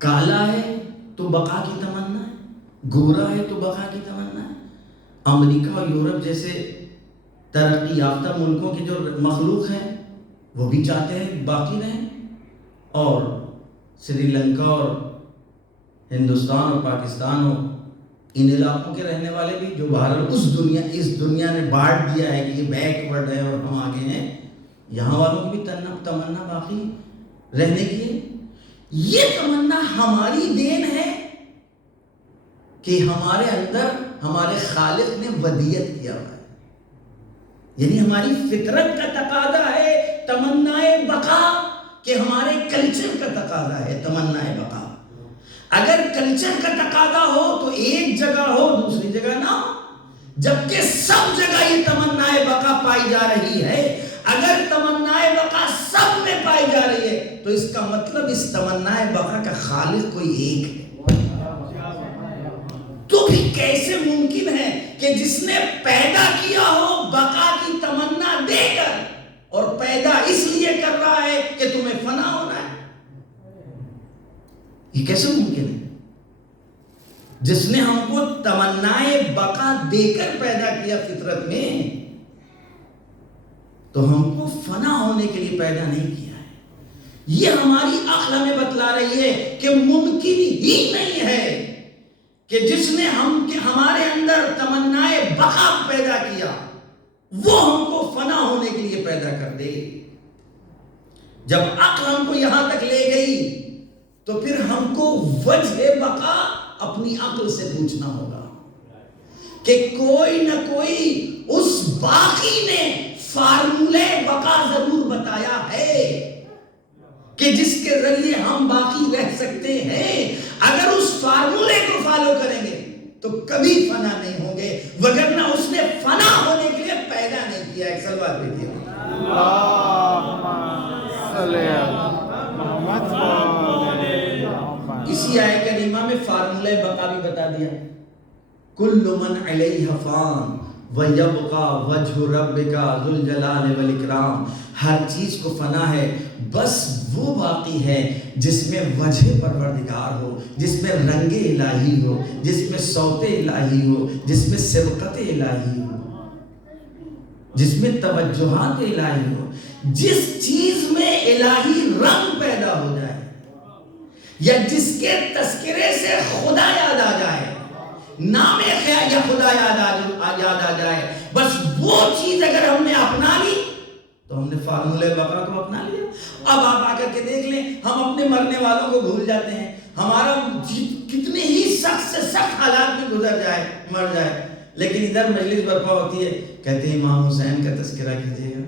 کالا ہے تو بقا کی تمنا ہے، گورا ہے تو بقا کی تمنا ہے۔ امریکہ اور یورپ جیسے ترقی یافتہ ملکوں کی جو مخلوق ہیں وہ بھی چاہتے ہیں باقی رہیں، اور سری لنکا اور ہندوستان اور پاکستان اور ان علاقوں کے رہنے والے بھی جو باہر اس دنیا نے بانٹ دیا ہے کہ یہ بیک ورڈ ہے اور ہم آگے ہیں، یہاں والوں کی بھی تمنا باقی رہنے کی ہے۔ یہ تمنا ہماری دین ہے کہ ہمارے اندر ہمارے خالق نے ودیت کیا ہوا ہے، یعنی ہماری فطرت کا تقاضا ہے تمنائے بقا، کہ ہمارے کلچر کا تقاضا ہے تمنائے بقا۔ اگر کلچر کا تقاضا ہو تو ایک جگہ ہو، دوسری جگہ نہ ہو، جبکہ سب جگہ یہ تمنائے بقا پائی جا رہی ہے۔ اگر تمنائے بقا سب میں پائی جا رہی ہے تو اس کا مطلب اس تمنائے بقا کا خالق کوئی ایک ہے۔ تو بھی کیسے ممکن ہے کہ جس نے پیدا کیا ہو بقا کی تمنا دے کر، اور پیدا اس لیے کر رہا ہے کہ تمہیں فنا ہونا ہے؟ یہ کیسے ممکن ہے؟ جس نے ہم کو تمنائے بقا دے کر پیدا کیا فطرت میں، تو ہم کو فنا ہونے کے لیے پیدا نہیں کیا ہے۔ یہ ہماری عقل ہمیں بتلا رہی ہے کہ ممکن ہی نہیں ہے کہ جس نے ہمارے اندر تمنائے بقا پیدا کیا وہ ہم کو فنا ہونے کے لیے پیدا کر دے۔ جب عقل ہم کو یہاں تک لے گئی تو پھر ہم کو وجہ بقا اپنی عقل سے پوچھنا ہوگا کہ کوئی نہ کوئی اس باقی نے فارمولے بقا ضرور بتایا ہے کہ جس کے ذریعے ہم باقی رہ سکتے ہیں۔ اگر اس فارمولے کو فالو کریں گے تو کبھی فنا نہیں ہوں گے، وگرنہ اس نے فنا ہونے کے لیے پیدا نہیں کیا۔ ایک سلوات بھیجیے۔ اللہم صلی محمد محمد. اسی آیت کریمہ میں فارمولہ بقا بھی بتا دیا. کل من علیہ فان وَيَبْقَى وَجْهُ رَبِّكَ ذُو الْجَلَالِ وَالْإِكْرَامِ. ہر چیز کو فنا ہے، بس وہ باقی ہے جس میں وجہ پروردگار ہو، جس میں رنگ الہی ہو، جس میں صوت الہی ہو، جس میں سبقت الہی ہو، جس میں توجہات الہی ہو، جس چیز میں الہی رنگ پیدا ہو جائے، یا جس کے تذکرے سے خدا یاد آ جائے، نام خیر یا خدا یاد آ جائے. بس وہ چیز اگر ہم نے اپنا لی تو ہم نے فارمولہ بقا کو اپنا لیا. اب آپ آ کر کے دیکھ لیں، ہم اپنے مرنے والوں کو بھول جاتے ہیں. ہمارا کتنے ہی سخت سے سخت حالات میں گزر جائے، مر جائے، لیکن ادھر مجلس برپا ہوتی ہے، کہتے ہیں امام حسین کا تذکرہ کیجیے گا.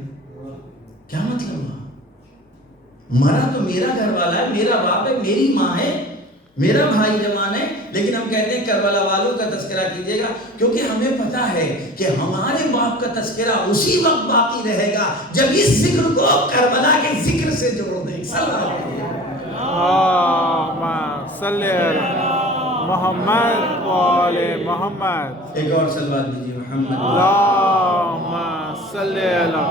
کیا مطلب ہوا؟ مرا تو میرا گھر والا ہے، میرا باپ ہے، میری ماں ہے، میرا بھائی جوان ہے، لیکن ہم کہتے ہیں کربلا والوں کا تذکرہ کیجیے گا، کیونکہ ہمیں پتا ہے کہ ہمارے باپ کا تذکرہ اسی وقت باقی رہے گا جب اس ذکر کو کربلا کے ذکر سے جوڑ دیں. صلی محمد وآل محمد. ایک اور صلوات دیجیے محمد. اللہم صلی علی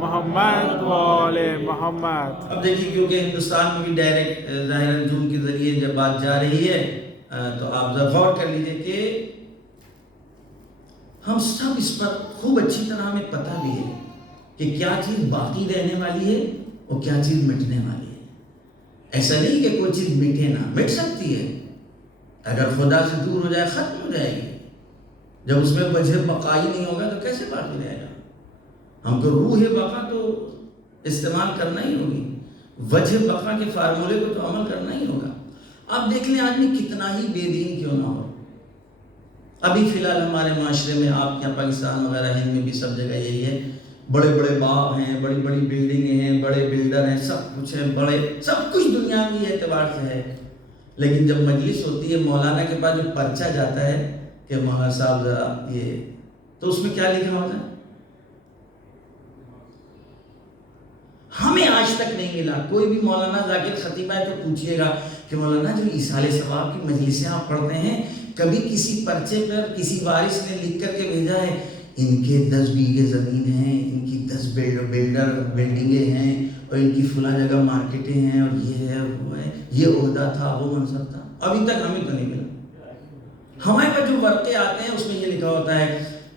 محمد وآل محمد. اب دیکھیے، کیونکہ ہندوستان میں بھی ڈائریکٹ ظاہر جون کے ذریعے جب بات جا رہی ہے تو آپ ذرا غور کر لیجئے کہ ہم سب اس پر خوب اچھی طرح ہمیں پتہ بھی ہے کہ کیا چیز باقی رہنے والی ہے اور کیا چیز مٹنے والی ہے. ایسا نہیں کہ کوئی چیز مٹے نہ، مٹ سکتی ہے، اگر خدا سے دور ہو جائے ختم ہو جائے گی. جب اس میں وجہ بقائی نہیں ہوگا تو کیسے باقی رہے گا؟ ہم کو روح بقا تو استعمال کرنا ہی ہوگی، وجہ بقا کے فارمولے کو تو عمل کرنا ہی ہوگا. آپ دیکھ لیں آدمی کتنا ہی بے دین کیوں نہ ہو. ابھی فی الحال ہمارے معاشرے میں، آپ کے پاکستان وغیرہ ہند میں بھی سب جگہ یہی ہے، بڑے بڑے باغ ہیں، بڑی بڑی بلڈنگیں ہیں، بڑے بلڈر ہیں، سب کچھ ہے، بڑے سب کچھ دنیاوی اعتبار سے ہے. لیکن جب مجلس ہوتی ہے مولانا کے پاس جو پرچہ جاتا ہے کہ مولانا صاحب ذرا یہ، تو اس میں کیا لکھا ہوتا ہے؟ ہمیں آج تک نہیں ملا. کوئی بھی مولانا ذاکر خطیب ہے تو پوچھئے گا کہ مولانا جو ایصال ثواب کی مجلسیں آپ پڑھتے ہیں، کبھی کسی پرچے پر کسی وارث نے لکھ کر کے بھیجا ہے ان کے 10 بیگھے زمین ہیں، ان کی 10 بلڈنگیں ہیں، اور ان کی فلاں جگہ مارکیٹیں ہیں، اور یہ ہے وہ ہے، یہ عہدہ تھا، وہ منصب تھا؟ ابھی تک ہمیں تو نہیں ملا. ہمارے پاس جو ورقے آتے ہیں اس میں یہ لکھا ہوتا ہے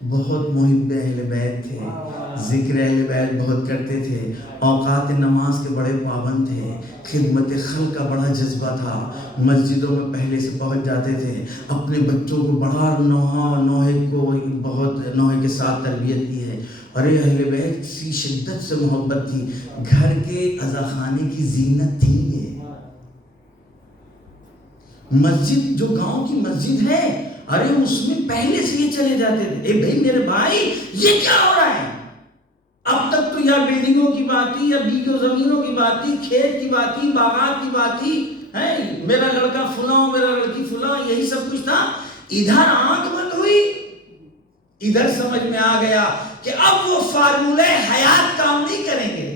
بہت محب اہل بیت تھے، ذکر اہل بیت بہت کرتے تھے، اوقات نماز کے بڑے پابند تھے، خدمت خلق کا بڑا جذبہ تھا، مسجدوں میں پہلے سے پہنچ جاتے تھے، اپنے بچوں کو بڑا نوحے کے ساتھ تربیت کی ہے. اور یہ اہل بیت کی شدت سے محبت تھی، گھر کے عزاخانے کی زینت تھی. یہ مسجد جو گاؤں کی مسجد ہے، ارے اس میں پہلے سے یہ چلے جاتے تھے. اے بھائی میرے بھائی یہ کیا ہو رہا ہے؟ اب تک تو یا بلڈنگوں کی بات تھی، یا بیگھوں زمینوں کی بات تھی، کھیت کی بات تھی، باغات کی بات تھی، میرا لڑکا فلاں، میرا لڑکی فلاں، یہی سب کچھ تھا. ادھر آنکھ بند ہوئی، ادھر سمجھ میں آ گیا کہ اب وہ فارمولے حیات کام نہیں کریں گے،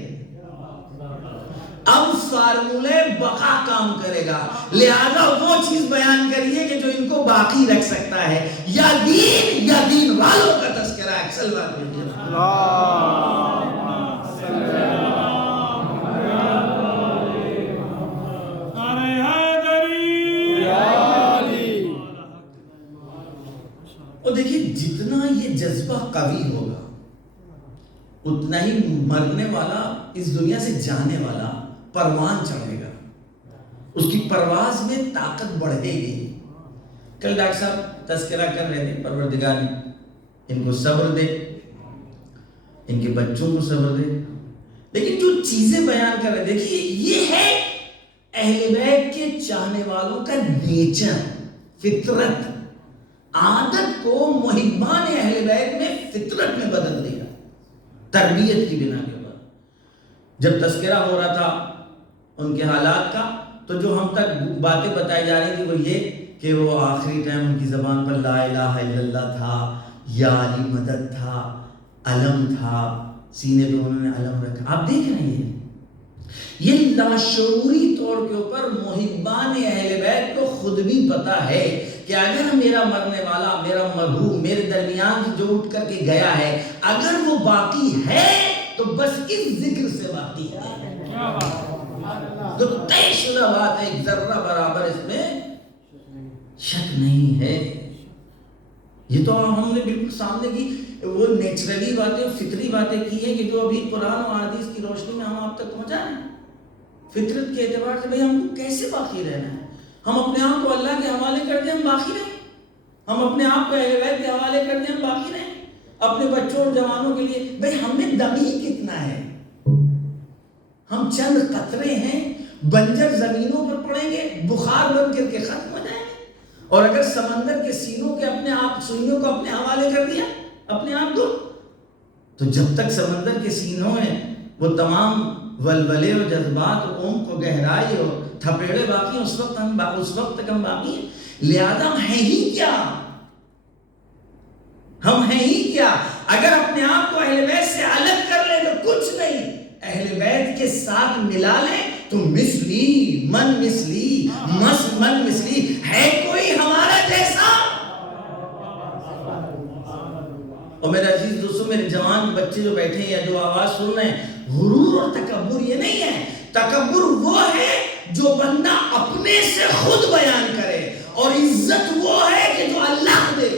اب فارمولے بقا کام کرے گا. لہذا وہ چیز بیان کریے کہ جو ان کو باقی رکھ سکتا ہے، یا دین والوں کا تذکرہ ہے. سلوات بھیجیے. اور دیکھیے جتنا یہ جذبہ قوی ہوگا اتنا ہی مرنے والا، اس دنیا سے جانے والا پروان چڑھے گا، اس کی پرواز میں طاقت بڑھے گی. کل ڈاکٹر صاحب تذکرہ کر رہے تھے، پروردگار ان کو صبر دے، ان کے بچوں کو صبر دے. لیکن جو چیزیں بیان کر رہے، دیکھیے یہ ہے اہل بیت کے چاہنے والوں کا نیچر، فطرت، عادت کو محبان اہل بیت نے فطرت میں بدل دیا تربیت کی بنا کے اوپر. جب تذکرہ ہو رہا تھا ان کے حالات کا، تو جو ہم تک باتیں بتائی جا رہی تھی وہ یہ کہ وہ آخری ٹائم ان کی زبان پر لا الہ الا اللہ تھا، یا علی مدد تھا، علم تھا، سینے پہ انہوں نے علم رکھا. آپ دیکھ رہے ہیں یہ لاشعوری طور کے اوپر محبان اہل بیت کو خود بھی پتا ہے کہ اگر میرا مرنے والا، میرا مرحوم میرے درمیان جو اٹھ کر کے گیا ہے، اگر وہ باقی ہے تو بس اس ذکر سے باقی ہے، تو طے شدہ بات ہے، ایک ذرہ برابر اس میں شک نہیں ہے۔ یہ تو ہم نے بالکل سامنے کی وہ نیچرلی باتیں، فطری باتیں کی ہیں کہ جو ابھی قرآن و حدیث کی روشنی میں ہم آپ تک پہنچائیں۔ فطرت کے اعتبار سے بھئی ہم کو کیسے باقی رہنا ہے؟ ہم اپنے آپ کو اللہ کے حوالے کر دیں، ہم باقی رہیں۔ ہم اپنے آپ کو اہل بیت کے حوالے کر دیں، ہم باقی رہیں۔ اپنے بچوں اور جوانوں کے لیے بھئی ہم میں دمی کتنا ہے؟ ہم چند قطرے ہیں، بنجر زمینوں پر پڑیں گے، بخار بن کر کے ختم ہو جائیں گے۔ اور اگر سمندر کے سینوں کے اپنے آپ سوئیوں کو اپنے حوالے کر دیا اپنے آپ کو، تو جب تک سمندر کے سینوں میں وہ تمام ولولے اور جذبات اور اونگ کو گہرائی اور تھپیڑے باقی ہیں، اس وقت تک ہم باقی ہیں۔ لہذا ہم ہیں ہی کیا؟ ہم ہیں ہی کیا؟ اگر اپنے آپ کو اہل بیت سے الگ کر لیں تو کچھ نہیں، اہل بیت کے ساتھ ملا لیں تو مثلی من مثلی من مثلی ہے کوئی ہمارا جیسا؟ اور میرے عزیز دوستو، میرے جوان بچے جو بیٹھے ہیں یا جو آواز سن رہے ہیں، غرور اور تکبر یہ نہیں ہے۔ تکبر وہ ہے جو بندہ اپنے سے خود بیان کرے، اور عزت وہ ہے کہ جو اللہ دے۔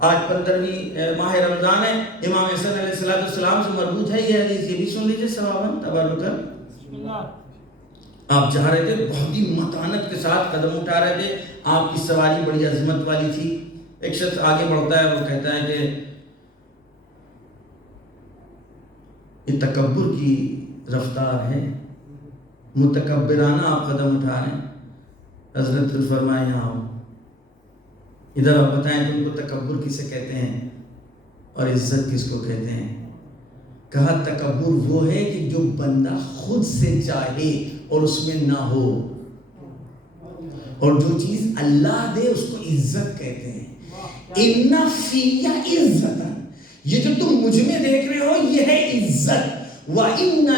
آج 15ویں ماہ رمضان ہے، امام حسن علیہ السلام سے مربوط ہے یہ حدیث، یہ بھی سن لیجئے ثواباً تبرکاً۔ آپ جا رہے تھے، بہت ہی متانت کے ساتھ قدم اٹھا رہے تھے، آپ کی سواری بڑی عظمت والی تھی۔ ایک شخص آگے بڑھتا ہے، وہ کہتا ہے کہ یہ تکبر کی رفتار ہے، متکبرانہ آپ قدم اٹھا رہے ہیں۔ حضرت نے فرمایا یہاں آؤ، ادھر آپ بتائیں تم کو تکبر کسے کہتے ہیں اور عزت کس کو کہتے ہیں؟ کہا تکبر وہ ہے کہ جو بندہ خود سے چاہے اور اس میں نہ ہو، اور جو چیز اللہ دے اس کو عزت کہتے ہیں۔ اِنَّ فِيَّ عِزَّةً، یہ جو تم مجھ میں دیکھ رہے ہو یہ ہے عزت۔ وَإِنَّ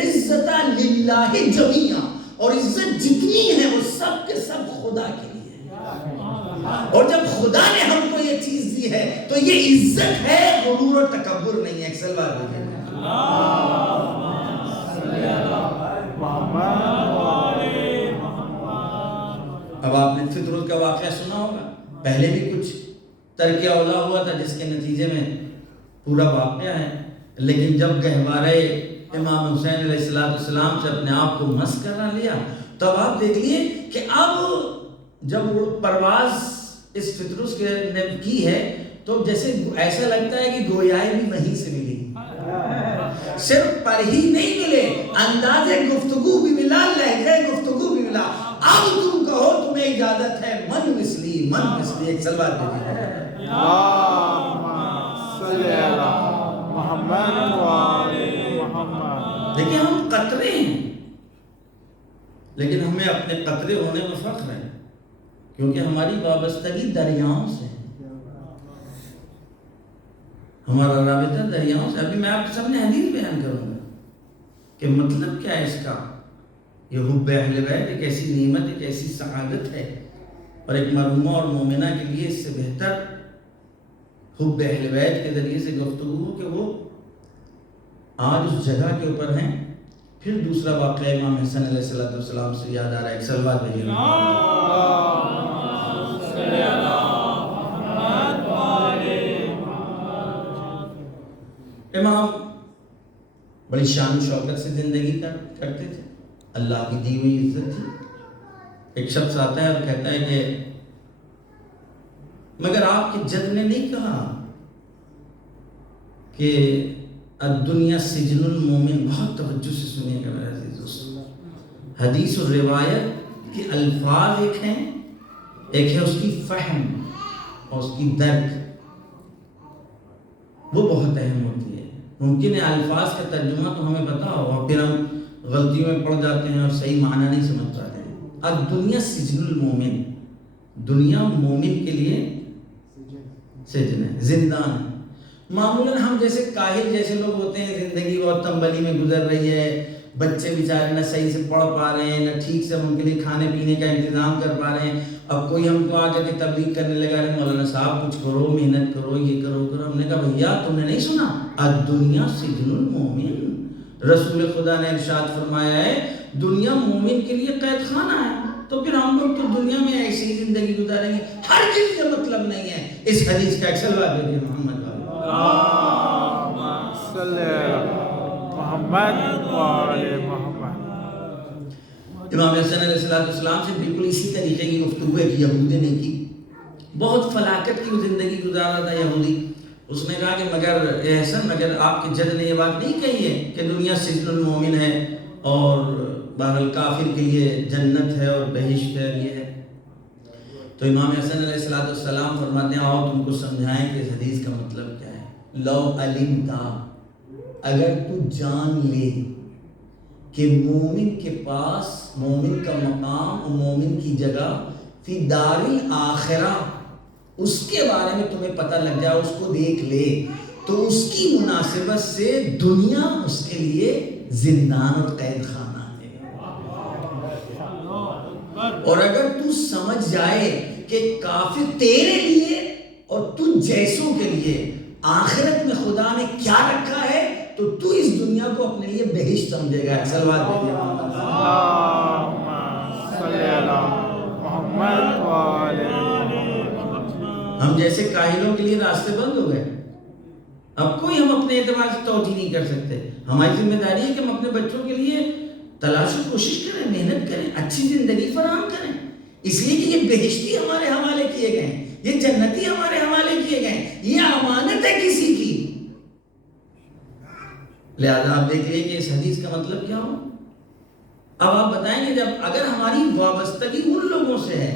عِزَّةَ لِلَّهِ جَمِيعًا، اور عزت جتنی ہے وہ سب کے سب خدا کے لیے ہے۔ اور جب خدا نے ہم کو یہ چیز دی ہے تو یہ عزت ہے، غرور اور تکبر نہیں ہے۔ ایک سلوات بھیجئے۔ اب آپ نے فطرت کا واقعہ سنا ہوگا، پہلے بھی کچھ ترک اولا ہوا تھا جس کے نتیجے میں پورا واقعہ ہے، لیکن جب گہوارے امام حسین علیہ السلام سے اپنے آپ کو مس کرا لیا، تب آپ دیکھ لیے کہ اب جب پرواز اس فطرت نے کی ہے تو جیسے ایسا لگتا ہے کہ گویائی بھی وہیں سے ملی، صرف پر ہی نہیں ملے، انداز گفتگو بھی ملا، لہجہ گفتگو بھی ملا۔ اب تم کہو تمہیں اجازت ہے من مثلی من مثلی۔ ایک سلوات دیجیے۔ دیکھیں ہم قطرے ہیں، لیکن ہمیں اپنے قطرے ہونے میں فخر ہے، کیونکہ ہماری وابستگی دریاؤں سے ہے، ہمارا رابطہ دریاؤں سے۔ ابھی میں آپ کے سامنے حدیث بیان کروں گا کہ مطلب کیا ہے اس کا۔ یہ حب اہل بیت ایک ایسی نعمت، ایک ایسی سعادت ہے، اور ایک مرحومہ اور مومنہ کے لیے اس سے بہتر حب اہل بیت کے ذریعے سے گفتگو ہو کہ وہ آج اس جگہ کے اوپر ہیں۔ پھر دوسرا واقعہ امام حسن علیہ السلام سے یاد آ رہا ہے، ایک سلوات بھیجئے۔ امام بڑی شان و شوکت سے زندگی کرتے تھے، اللہ کی دی ہوئی عزت تھی۔ ایک شخص آتا ہے اور کہتا ہے کہ مگر آپ کے جد نے نہیں کہا کہ الدنیا سجن المومن۔ بہت توجہ سے سنیے گا میرے عزیز دوست، حدیث اور روایت کے الفاظ ایک ہیں، ایک ہے اس کی فہم اور اس کی درک، وہ بہت اہم ہوتی ہے۔ ممکن ہے الفاظ کا ترجمہ تو ہمیں پتا ہو اور پھر ہم غلطیوں میں پڑ جاتے ہیں اور صحیح معنی نہیں سمجھ پاتے ہیں۔ الدنیا سجن المومن، دنیا مومن کے لیے سجن ہے، زندان ہے۔ معمولاً ہم جیسے کاہل جیسے لوگ ہوتے ہیں، زندگی بہت تنبلی میں گزر رہی ہے، بچے بیچارے نہ صحیح سے پڑھ پا رہے ہیں، نہ ٹھیک سے ان کے لیے کھانے پینے کا انتظام کر پا رہے ہیں. اب کوئی ہم کو آ کر کے تبلیغ کرنے لگا، ارے مولانا صاحب کچھ کرو، محنت کرو، یہ کرو کرو. ہم نے کہا بھیا تم نے نہیں سنا الدنیا سجن المومن؟ رسول خدا نے ارشاد فرمایا ہے دنیا مومن کے لیے قید خانہ ہے. تو پھر ہم لوگ تو دنیا میں ایسی ہی زندگی گزاریں گے، ہر چیز کا مطلب نہیں ہے. اس حدیث کا ایکسل واقع ہے محمد صلی اللہ محمد وعلى محمد. امام حسن علیہ السلام سے بالکل اسی طریقے کی گفتگو ہے کہ یہودی نے کی. بہت فلاکت کی زندگی گزارا تھا یہودی. اس نے کہا کہ مگر اے حسن، مگر آپ کے جد نے یہ بات نہیں کہی ہے کہ دنیا سجن المومن ہے اور بہرحال کافر کے لیے جنت ہے اور بہشت ہے یہ ہے؟ تو امام حسن علیہ السلام فرماتے ہیں آؤ تم کو سمجھائیں کہ اس حدیث کا مطلب کیا ہے. لو علمتا، اگر تو جان لے کہ مومن کے پاس، مومن کا مقام اور مومن کی جگہ فی دار الاخرہ، اس کے بارے میں تمہیں پتہ لگ جائے، اس کو دیکھ لے، تو اس کی مناسبت سے دنیا اس کے لیے زندان اور قید خانہ ہے. اور اگر تو سمجھ جائے کہ کافر تیرے لیے اور تو جیسوں کے لیے آخرت میں خدا نے کیا رکھا ہے، تو تو اس دنیا کو اپنے لیے بہشت سمجھے گا. سلوات دیجیے محمد صلی اللہ محمد وعلى محمد. ہم جیسے کاہلوں کے لیے راستے بند ہو گئے. اب کوئی ہم اپنے اعتبار سے توجہ نہیں کر سکتے. ہماری ذمہ داری ہے کہ ہم اپنے بچوں کے لیے تلاش و کوشش کریں، محنت کریں، اچھی زندگی فراہم کریں، اس لیے کہ یہ بہشتی ہمارے حوالے کیے گئے ہیں، یہ جنتی ہمارے حوالے کیے گئے ہیں، یہ امانت ہے کسی کی. لہذا آپ دیکھ لیں کہ اس حدیث کا مطلب کیا ہو. اب آپ بتائیں گے جب اگر ہماری وابستگی ان لوگوں سے ہے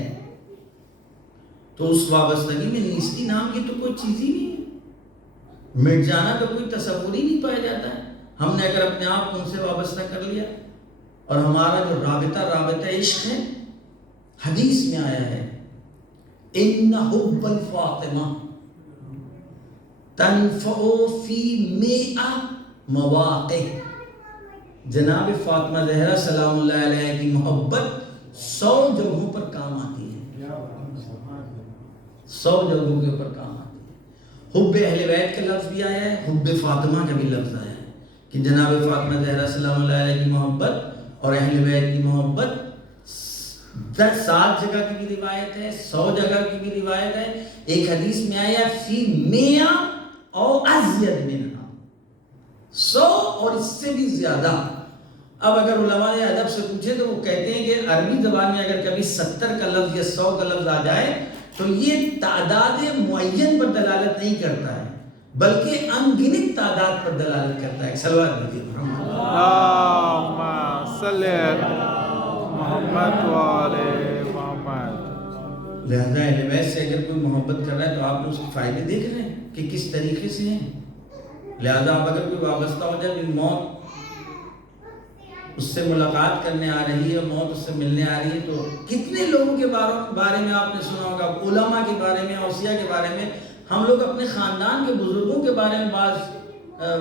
تو اس وابستگی میں نیستی نام کی تو کوئی چیز ہی نہیں ہے. مٹ جانا تو کوئی تصور ہی نہیں پایا جاتا ہے. ہم نے اگر اپنے آپ کو ان سے وابستہ کر لیا اور ہمارا جو رابطہ عشق ہے، حدیث میں آیا ہے ان حب الفاطمہ تنفع فی 100 مواقع. جناب فاطمہ زہرا سلام اللہ علیہ کی محبت 100 جگہوں پر کام آتی ہے، 100 جگہوں کے اوپر کام آتی ہے. حب اہل بیت کا لفظ بھی آیا ہے، حب فاطمہ کا بھی لفظ آیا ہے کہ جناب فاطمہ زہرا سلام اللہ علیہ کی محبت اور اہل بیت کی محبت 7 جگہ کی بھی روایت ہے، 100 جگہ کی بھی روایت ہے. ایک حدیث میں آیا فی 100 او ازید منہا، 100 اور اس سے بھی زیادہ. اب اگر علماء ادب سے پوچھے تو وہ کہتے ہیں کہ عربی زبان میں اگر کبھی 70 کا لفظ یا 100 کا لفظ آ جائے تو یہ تعداد معین پر دلالت نہیں کرتا ہے بلکہ انگنت تعداد پر دلالت کرتا ہے. صلوات دیجیے اللہم صلی محمد وعلى محمد. لہذا اہل بیت سے اگر کوئی محبت کر رہا ہے تو آپ اس کے فائدے دیکھ رہے ہیں کہ کس طریقے سے ہیں. لہذا اب اگر کوئی وابستہ ہو جائے بھی موت اس سے ملاقات کرنے آ رہی ہے، موت اس سے ملنے آ رہی ہے، تو کتنے لوگوں کے بارے میں آپ نے سنا ہوگا، علماء کے بارے میں، اوصیاء کے بارے میں. ہم لوگ اپنے خاندان کے بزرگوں کے بارے میں بعض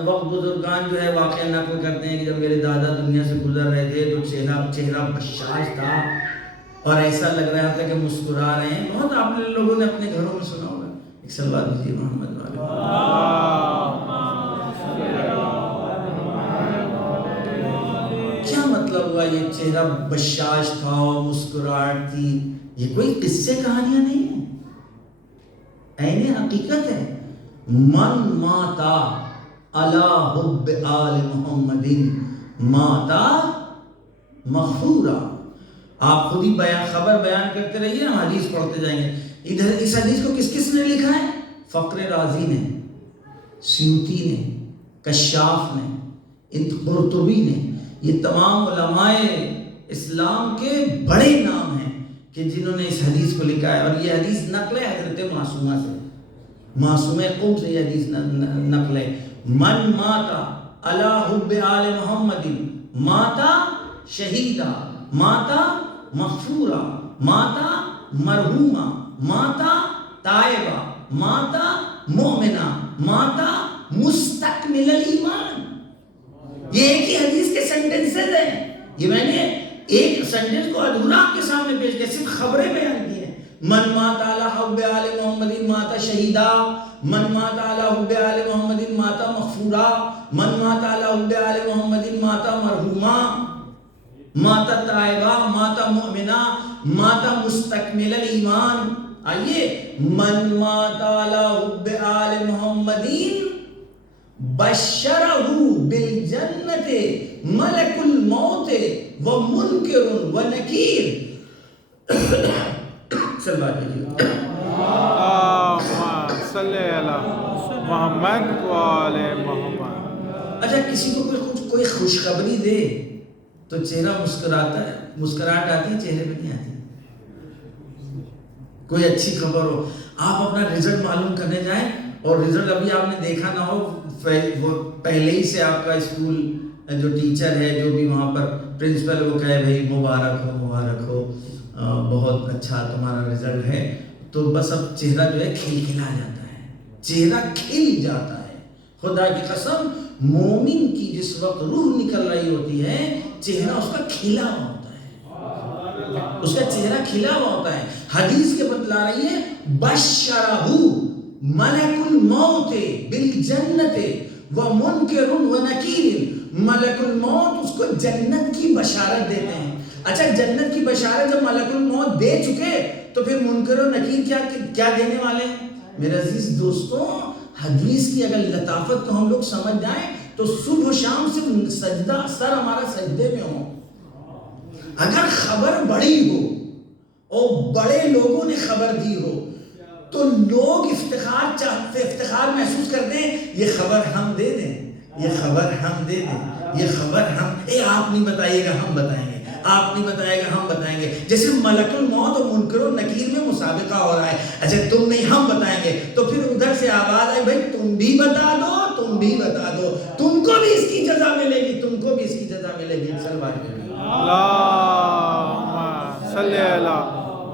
وقت بزرگان جو ہے واقعہ نقل کرتے ہیں کہ جب میرے دادا دنیا سے گزر رہے تھے تو چہرہ بشاش تھا اور ایسا لگ رہا تھا کہ مسکرا رہے ہیں. بہت آپ لوگوں نے اپنے گھروں میں سنا ہوگا. ایک سلوات دیجیے محمد کیا مطلب ہوا یہ چہرہ بشاش تھا اور مسکراہٹ تھی؟ یہ کوئی قصے کہانیاں نہیں ہیں، عین حقیقت ہے. من ماتا علی حب آل محمد ماتا مغفورا. آپ خود ہی خبر بیان کرتے رہیے، ہم حدیث پڑھتے جائیں گے. ادھر اس حدیث کو کس نے لکھا ہے؟ فخر رازی نے، سیوطی نے، کشاف نے، قرطبی نے. یہ تمام علماء اسلام کے بڑے نام ہیں کہ جنہوں نے اس حدیث کو لکھا ہے. اور یہ حدیث نقل ہے حضرت معصومہ سے، معصومہ قوم سے یہ حدیث نقل ہے. من ماتا علی حب آل محمد ماتا شہیدہ، ماتا مغفورا، ماتا مرحومہ، ماتا تائبہ، ماتا مؤمنہ، ماتا مستکمل الایمان. یہ ایک ہی حدیث کے سینٹنسز ہیں. یہ میں نے ایک سینٹنس کو ادھورا آپ کے سامنے پیش کیا, صرف خبریں بیان کی ہیں. من مات علی حب آل محمد مات شہیدا, من مات علی حب آل محمد مات مغفورا, من مات علی حب آل محمد مات مرحوما, مات تائبہ, مات مؤمنا, مات مستکمل الایمان. آئیے, من مات علی حب آل محمد بشرہ بالجنت ملک الموت ومنکر ونکیر. صلی اللہ علیہ وسلم. اللہم صلی علی محمد وآل محمد. اچھا, کسی کو کوئی خوشخبری دے تو چہرہ مسکراتا ہے, مسکراہٹ آتی ہے, چہرے پہ نہیں آتی. کوئی اچھی خبر ہو, آپ اپنا رزلٹ معلوم کرنے جائیں اور رزلٹ ابھی آپ نے دیکھا نہ ہو, وہ پہلے ہی سے آپ کا اسکول جو ٹیچر ہے, جو بھی وہاں پر پرنسپل, وہ کہے بھائی مبارک ہو, مبارک ہو, بہت اچھا تمہارا رزلٹ ہے, تو بس اب چہرہ جو ہے کھلکھلا جاتا ہے, چہرہ کھل جاتا ہے. خدا کی قسم, مومن کی جس وقت روح نکل رہی ہوتی ہے, چہرہ اس کا کھلا ہوتا ہے, اس کا چہرہ کھلا ہوا ہوتا ہے. حدیث کے بتلا رہی ہے, بشرہ ملک الموت بالجنت ومنکر ونکیر. ملک الموت اس کو جنت کی بشارت دیتے ہیں. اچھا, جنت کی بشارت جب ملک الموت دے چکے تو پھر منکر و نکیر کیا دینے والے ہیں؟ میرے عزیز دوستوں, حدیث کی اگر لطافت کو ہم لوگ سمجھ جائیں تو صبح و شام صرف سجدہ, سر ہمارا سجدے میں ہو. اگر خبر بڑی ہو اور بڑے لوگوں نے خبر دی ہو تو لوگ افتخار چاہتے, افتخار محسوس کرتے ہیں, یہ خبر ہم دے دیں, یہ خبر ہم دے دیں, یہ خبر ہم, آپ نہیں بتائیے گا ہم بتائیں گے, آپ نہیں بتائے گا ہم بتائیں گے. جیسے ملک الموت اور منکر و نکیر میں مسابقہ ہو رہا ہے. اچھا, تم نہیں ہم بتائیں گے, تو پھر ادھر سے آواز آئی, بھائی تم بھی بتا دو, تم بھی بتا دو, تم کو بھی اس کی جزا ملے گی, تم کو بھی اس کی جزا ملے گی. اللہم صلی علی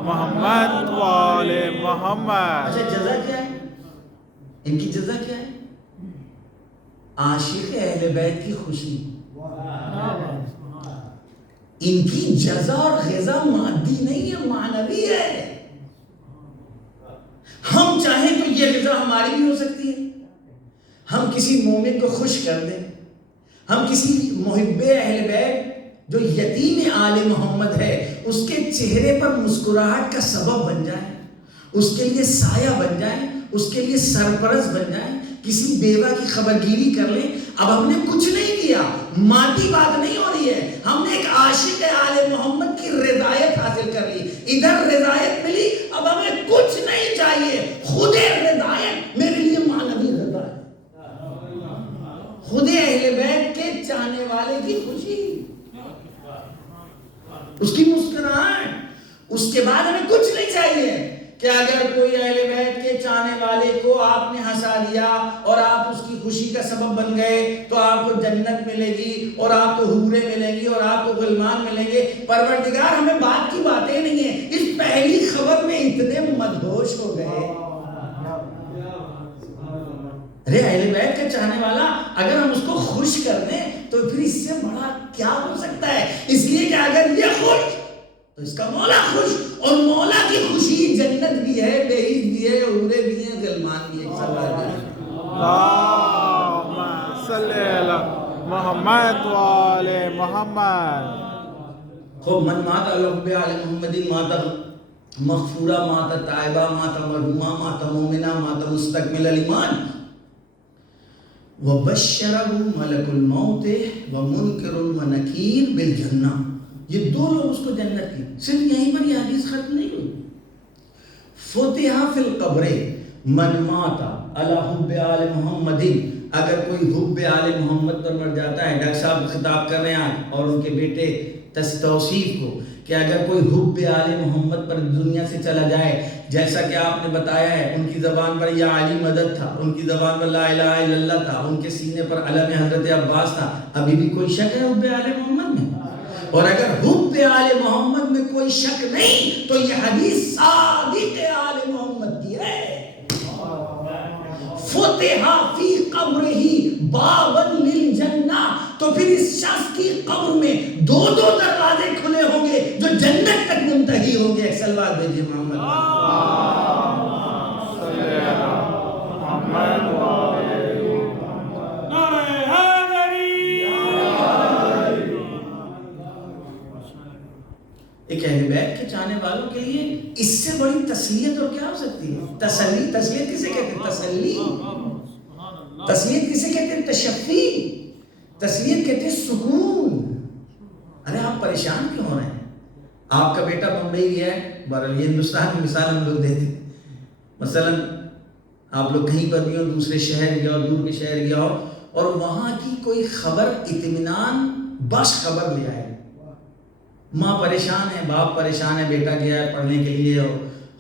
محمد وآل محمد. اچھا, جزا کیا ہے ان کی؟ جزا کیا ہے؟ عاشق اہل بیت کی خوشی. ان کی جزا اور غذا مادی نہیں ہے, معنوی ہے. ہم چاہیں تو یہ غذا ہماری بھی ہو سکتی ہے. ہم کسی مومن کو خوش کر دیں, ہم کسی محب اہل بیت جو یتیم آل محمد ہے اس کے چہرے پر مسکراہٹ کا سبب بن جائیں, اس کے لیے سایہ بن جائیں, اس کے لیے سرپرست بن جائیں, کسی بیوہ کی خبرگیری کر لیں. اب ہم نے کچھ نہیں کیا, مادی بات نہیں ہو رہی ہے, ہم نے ایک عاشق آل محمد کی رضایت حاصل کر لی, ادھر رضایت ملی, اب ہمیں کچھ نہیں چاہیے, خود رضایت میرے لیے معنوی رضا ہے. خود اہل بیت کے چاہنے والے کی خوشی, اس کی مسکراہٹ, اس کے بعد ہمیں کچھ نہیں چاہیے. کہ اگر کوئی اہل بیت کے چاہنے والے کو آپ نے ہنسا دیا اور آپ اس کی خوشی کا سبب بن گئے تو آپ کو جنت ملے گی اور آپ کو حوریں ملیں گی اور آپ کو غلمان ملیں گے. پروردگار, ہمیں بات کی باتیں نہیں ہیں, اس پہلی خبر میں اتنے مدہوش ہو گئے. ارے اہل بیت کا چاہنے والا اگر ہم اس کو خوش کر دیں تو پھر اس سے بڑا کیا ہو سکتا ہے. اس لیے کہ اگر یہ خوش تو اس کا مولا خوش, اور مولا کی خوشی جنت بھی ہے, بہشت بھی ہے, حوریں بھی ہیں, غلمان بھی ہیں. اللہم صلی علی محمد وآل محمد. خوب, من مات علی حب آل محمد مات مغفورا, مات تائبہ, مات مرحوما, مات مومنا, مات مستکمل الایمان. وبشرہ ملک الموت ومنکر ونکیر بالجنہ. یہ دو لوگ اس کو جنت کی. صرف یہیں پر یہ حدیث ختم نہیں ہوئی. فتح فی القبر من مات علی حب آل محمد. اگر کوئی حب آل محمد پر مر جاتا ہے, ڈاکٹر صاحب خطاب کر رہے ہیں اور ان کے بیٹے توصیف کو, کہ اگر کوئی حب آل محمد پر دنیا سے چلا جائے, جیسا کہ آپ نے بتایا ہے ان کی زبان پر یا علی مدد تھا, ان کی زبان پر لا الہ الا اللہ تھا, ان کے سینے پر علم حضرت عباس تھا, ابھی بھی کوئی شک ہے حب آل محمد میں؟ اور اگر حب آل محمد میں کوئی شک نہیں تو یہ حدیث صادق آل محمد کی ہے. فتح فی قبرہ بابا للجنہ، تو پھر اس شخص کی قبر میں 2 دروازے کھلے ہوں گے جو جنت تک منتہی ہوں گے. ایک صلوات بھیجیے محمد. ایک اہل بیت کے چاہنے والوں کے لیے اس سے بڑی تسلیت اور کیا ہو سکتی ہے؟ تسلی. تسلیت کسے کہتے ہیں؟ تسلی. تسلیت کسے کہتے ہیں؟ تشفی. تسلیت کہتے ہیں سکون. ارے آپ پریشان کیوں ہو رہے ہیں؟ آپ کا بیٹا بمبئی گیا ہے، بہرحال یہ ہندوستان کی مثال ہم لوگ دیتے ہیں. مثلا آپ لوگ کہیں پر بھی ہو، دوسرے شہر گیا ہو، دور کے شہر گیا ہو، اور وہاں کی کوئی خبر اطمینان بخش خبر لے آئے. ماں پریشان ہے، باپ پریشان ہے، بیٹا گیا ہے پڑھنے کے لیے،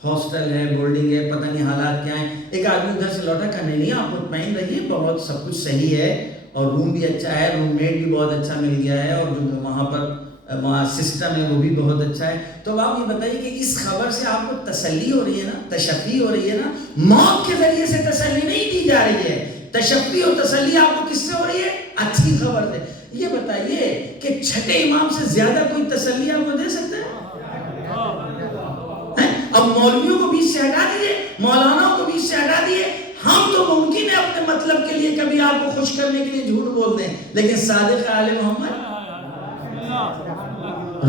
ہاسٹل ہے، بورڈنگ ہے، پتہ نہیں حالات کیا ہیں. ایک آدمی گھر سے لوٹا کہ نہیں آپ مطمئن رہیے، بہت سب کچھ صحیح ہے، اور روم بھی اچھا ہے، روم میٹ بھی بہت اچھا مل گیا ہے، اور جو وہاں پر سسٹم ہے وہ بھی بہت اچھا ہے. تو اب آپ یہ بتائیے کہ اس خبر سے آپ کو تسلی ہو رہی ہے نا، تشفی ہو رہی ہے نا. موت کے ذریعے سے تسلی نہیں دی جا رہی ہے. تشفی اور تسلی آپ کو کس سے ہو رہی ہے؟ اچھی خبر سے. یہ بتائیے کہ چھٹے امام سے زیادہ کوئی تسلی آپ کو دے سکتا ہے؟ اب مولویوں کو بیچ سے ہٹا دیے، مولانا کو بیچ سے ہٹا دیے. ہم تو ممکن ہے اپنے مطلب کے لیے کبھی آپ کو خوش کرنے کے لیے جھوٹ بول دیں، لیکن صادق آل محمد،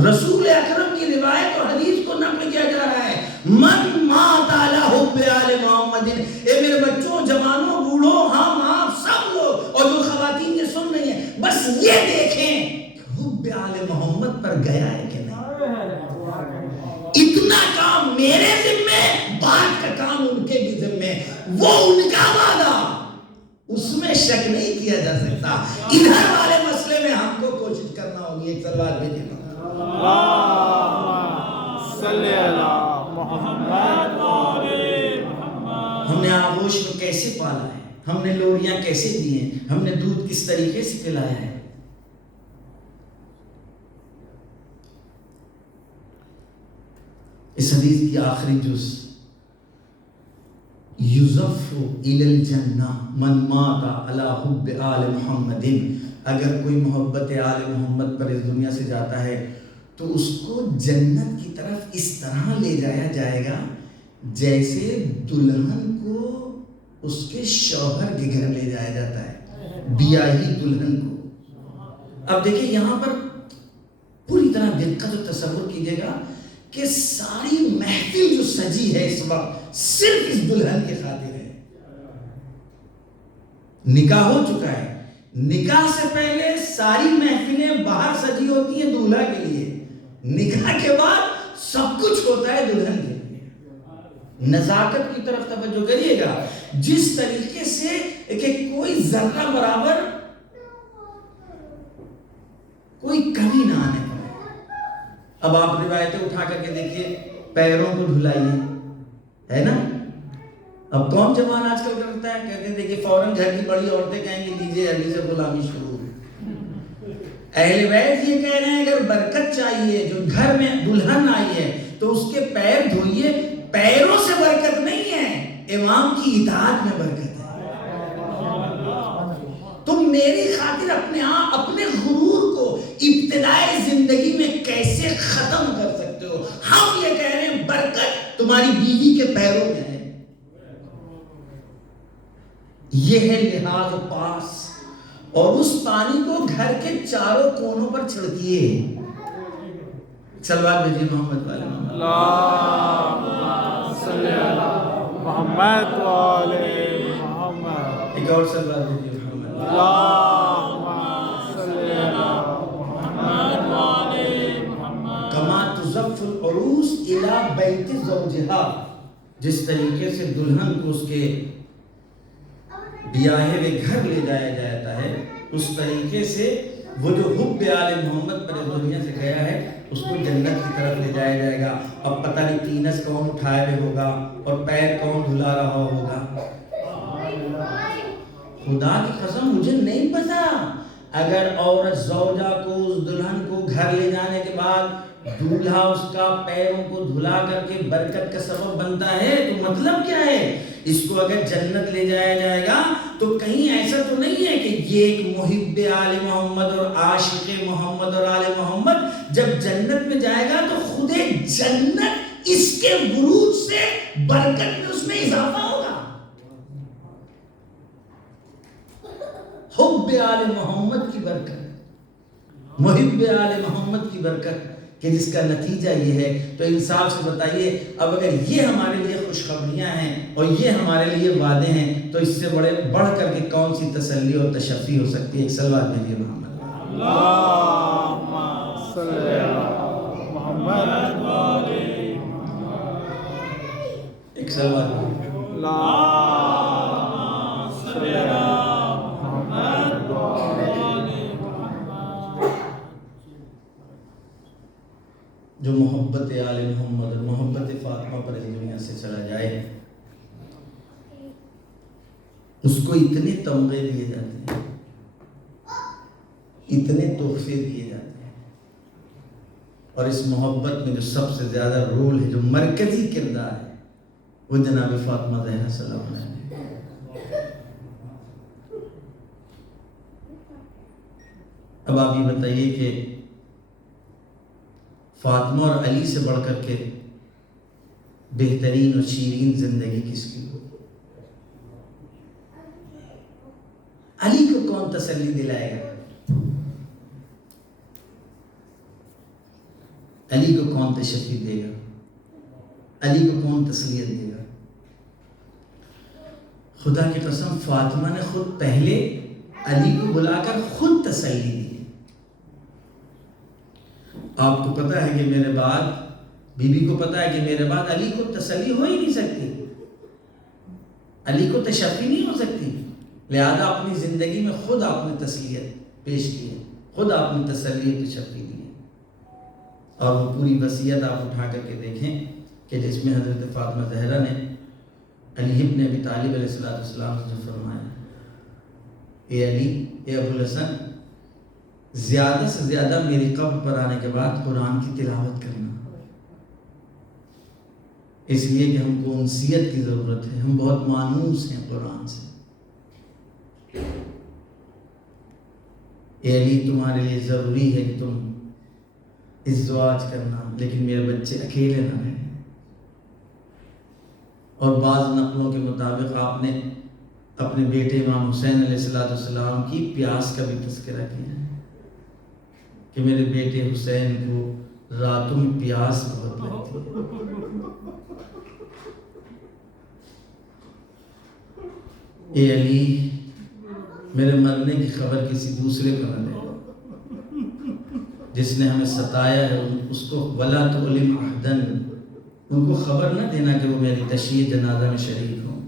رسول اکرم کی روایت اور حدیث کو نقل کیا جا رہا ہے، من مات علی حب آل محمد. اے میرے بچوں، جوانوں، بوڑھوں، ہم آپ سب لوگ، اور جو خواتین یہ سن رہی ہیں، بس یہ دیکھیں کہ حب آل محمد پر گیا ہے کہ نہیں. اتنا کام میرے ذمہ، بعد کا کام ان کے بھی ذمہ. وہ ان کا وعدہ، اس میں شک نہیں کیا جا سکتا. ادھر والے مسئلے میں ہم کو کوشش کرنا ہوگی. ایک سلوات بھیجیے. صلی اللہ محمد. ہم نے آغوش کو کیسے پالا ہے، ہم نے لوریاں کیسے دی ہیں، ہم نے دودھ کس طریقے سے پلایا ہے. اس حدیث کی آخری جز، یُزَفُّ إِلَى الْجَنَّةِ مَنْ مَاتَ عَلَى حُبِّ آلِ مُحَمَّدٍ. اگر کوئی محبت آل محمد پر اس دنیا سے جاتا ہے تو اس کو جنت کی طرف اس طرح لے جایا جائے گا جیسے دلہن کو اس کے شوہر کے گھر لے جایا جاتا ہے، بیاہی دلہن کو. اب دیکھیں یہاں پر پوری طرح دقت و تصور کیجئے گا کہ ساری محفل جو سجی ہے اس وقت صرف اس دلہن کی خاطر ہے. نکاح ہو چکا ہے، نکاح سے پہلے ساری محفلیں باہر سجی ہوتی ہیں دولہا کے لیے، نکاح کے بعد سب کچھ ہوتا ہے دلہن کے لیے. نزاکت کی طرف توجہ کریے گا، جس طریقے سے کہ کوئی ذرہ برابر کوئی کمی نہ آنے پائے. اب آپ روایتیں اٹھا کر کے دیکھیے، پیروں کو دھلائیے، ہے نا. اب کون جوان آج کل کرتا ہے؟ کہتے ہیں دیکھیے فوراً گھر کی بڑی عورتیں کہیں گی لیجیے ابھی سے غلامی شروع ہے. اہل بیت یہ کہہ رہے ہیں اگر برکت چاہیے، جو گھر میں دلہن آئی ہے تو اس کے پیر دھوئیے. پیروں سے برکت نہیں ہے، امام کی اطاعت میں برکت ہے. تم میری خاطر اپنے غرور کو ابتدائی زندگی میں کیسے ختم کر سکتے ہو؟ ہم یہ کہہ رہے ہیں برکت تمہاری بیوی کے پیروں میں ہے. یہ ہے لحاظ پاس، اور اس پانی کو گھر کے چاروں کونوں پر چھڑکیے. صلوات بھیجیے محمد والے محمد. اللہم صلی اللہ محمد والے محمد. ایک اور صلوات بھیجیے محمد. اللہم صلی اللہ محمد والے محمد. کما تزف العروس الی بیت زوجہا، جس طریقے سے دلہن کو اس کے بیاہے ہوئے گھر لے جایا جاتا ہے، اس طریقے سے وہ جو حب آل محمد پر اس دنیا سے گیا ہے اس کو جنت کی طرف لے جایا جائے گا. اب پتہ نہیں تینس کون اٹھائے ہوئے ہوگا اور پیر کون دھلا رہا ہوگا. خدا کی قسم مجھے نہیں پتا. اگر عورت زوجہ کو، اس دلہن کو گھر لے جانے کے بعد دولہا اس کا پیروں کو دھلا کر کے برکت کا سبب بنتا ہے، تو مطلب کیا ہے؟ اس کو اگر جنت لے جایا جائے گا تو کہیں ایسا تو نہیں ہے کہ یہ ایک محب آل محمد اور عاشق محمد اور آل محمد جب جنت میں جائے گا تو خود جنت اس کے ورود سے برکت میں اس میں اضافہ ہوگا۔ حب آل محمد کی برکت، محب آل محمد کی برکت، کہ جس کا نتیجہ یہ ہے۔ تو انصاف سے بتائیے، اب اگر یہ ہمارے لیے خوشخبریاں ہیں اور یہ ہمارے لیے وعدے ہیں تو اس سے بڑھ کر کے کون سی تسلی اور تشفی ہو سکتی ہے؟ ایک صلوات بھیجیے محمد۔ اللہم صلی علی محمد ایک صلوات بھیجیے۔ اللہم صلی علی محمد جو محبت آل محمد اور محبت فاطمہ پر اس دنیا سے چلا جائے، اس کو اتنے تمغے دیے جاتے ہیں، اتنے تحفے دیے جاتے ہیں، اور اس محبت میں جو سب سے زیادہ رول ہے، جو مرکزی کردار ہے، وہ جناب فاطمہ زہرا سلام علیہ۔ اب آپ یہ بتائیے کہ فاطمہ اور علی سے بڑھ کر کے بہترین اور شیرین زندگی کس کی ہو؟ علی کو کون تسلی دلائے گا؟ علی کو کون تشفی دے گا؟ علی کو کون تسلیت دے گا؟ خدا کی قسم فاطمہ نے خود پہلے علی کو بلا کر خود تسلی دی۔ آپ کو پتا ہے کہ میرے بعد، بی بی کو پتا ہے کہ میرے بعد علی کو تسلی ہو ہی نہیں سکتی، علی کو تشفی نہیں ہو سکتی، لہذا اپنی زندگی میں خود آپ نے تسلیت پیش کی ہے، خود آپ نے تسلی و تشفی دی ہے۔ اور وہ پوری وصیت آپ اٹھا کر کے دیکھیں کہ جس میں حضرت فاطمہ زہرا نے علی ابن ابی طالب علیہ السلام سے جو فرمایا، اے علی، اے ابو الحسن، زیادہ سے زیادہ میری قبر پر آنے کے بعد قرآن کی تلاوت کرنا، اس لیے کہ ہم کو انسیت کی ضرورت ہے، ہم بہت مانوس ہیں قرآن سے۔ اے علی، تمہارے لیے ضروری ہے کہ تم ازدواج کرنا، لیکن میرے بچے اکیلے نہ رہیں۔ اور بعض نقلوں کے مطابق آپ نے اپنے بیٹے امام حسین علیہ السلام کی پیاس کا بھی تذکرہ کیا ہے کہ میرے بیٹے حسین کو راتوں میں پیاس بہت لگتی ہے۔ اے علی، میرے مرنے کی خبر کسی دوسرے کو نہ دے، جس نے ہمیں ستایا ہے اس کو ولا تعلم احدن، ان کو خبر نہ دینا کہ وہ میری تشییع جنازہ میں شریک ہوں۔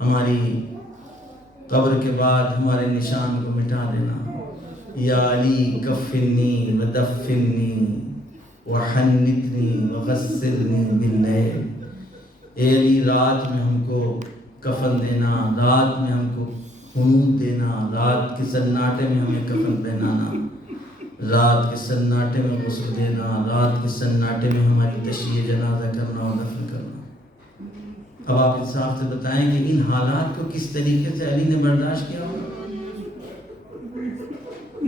ہماری قبر کے بعد ہمارے نشان کو مٹا دینا۔ یا علی کفنی ودفنی وحنتنی وغسلنی باللیل، اے علی رات میں ہم کو کفن دینا، رات میں ہم کو خنود دینا، رات کے سناٹے میں ہمیں کفن پہنانا، رات کے سناٹے میں غسل دینا، رات کے سناٹے میں ہماری تشییع جنازہ کرنا اور دفن کرنا۔ اب آپ انصاف سے بتائیں کہ ان حالات کو کس طریقے سے علی نے برداشت کیا ہوگا؟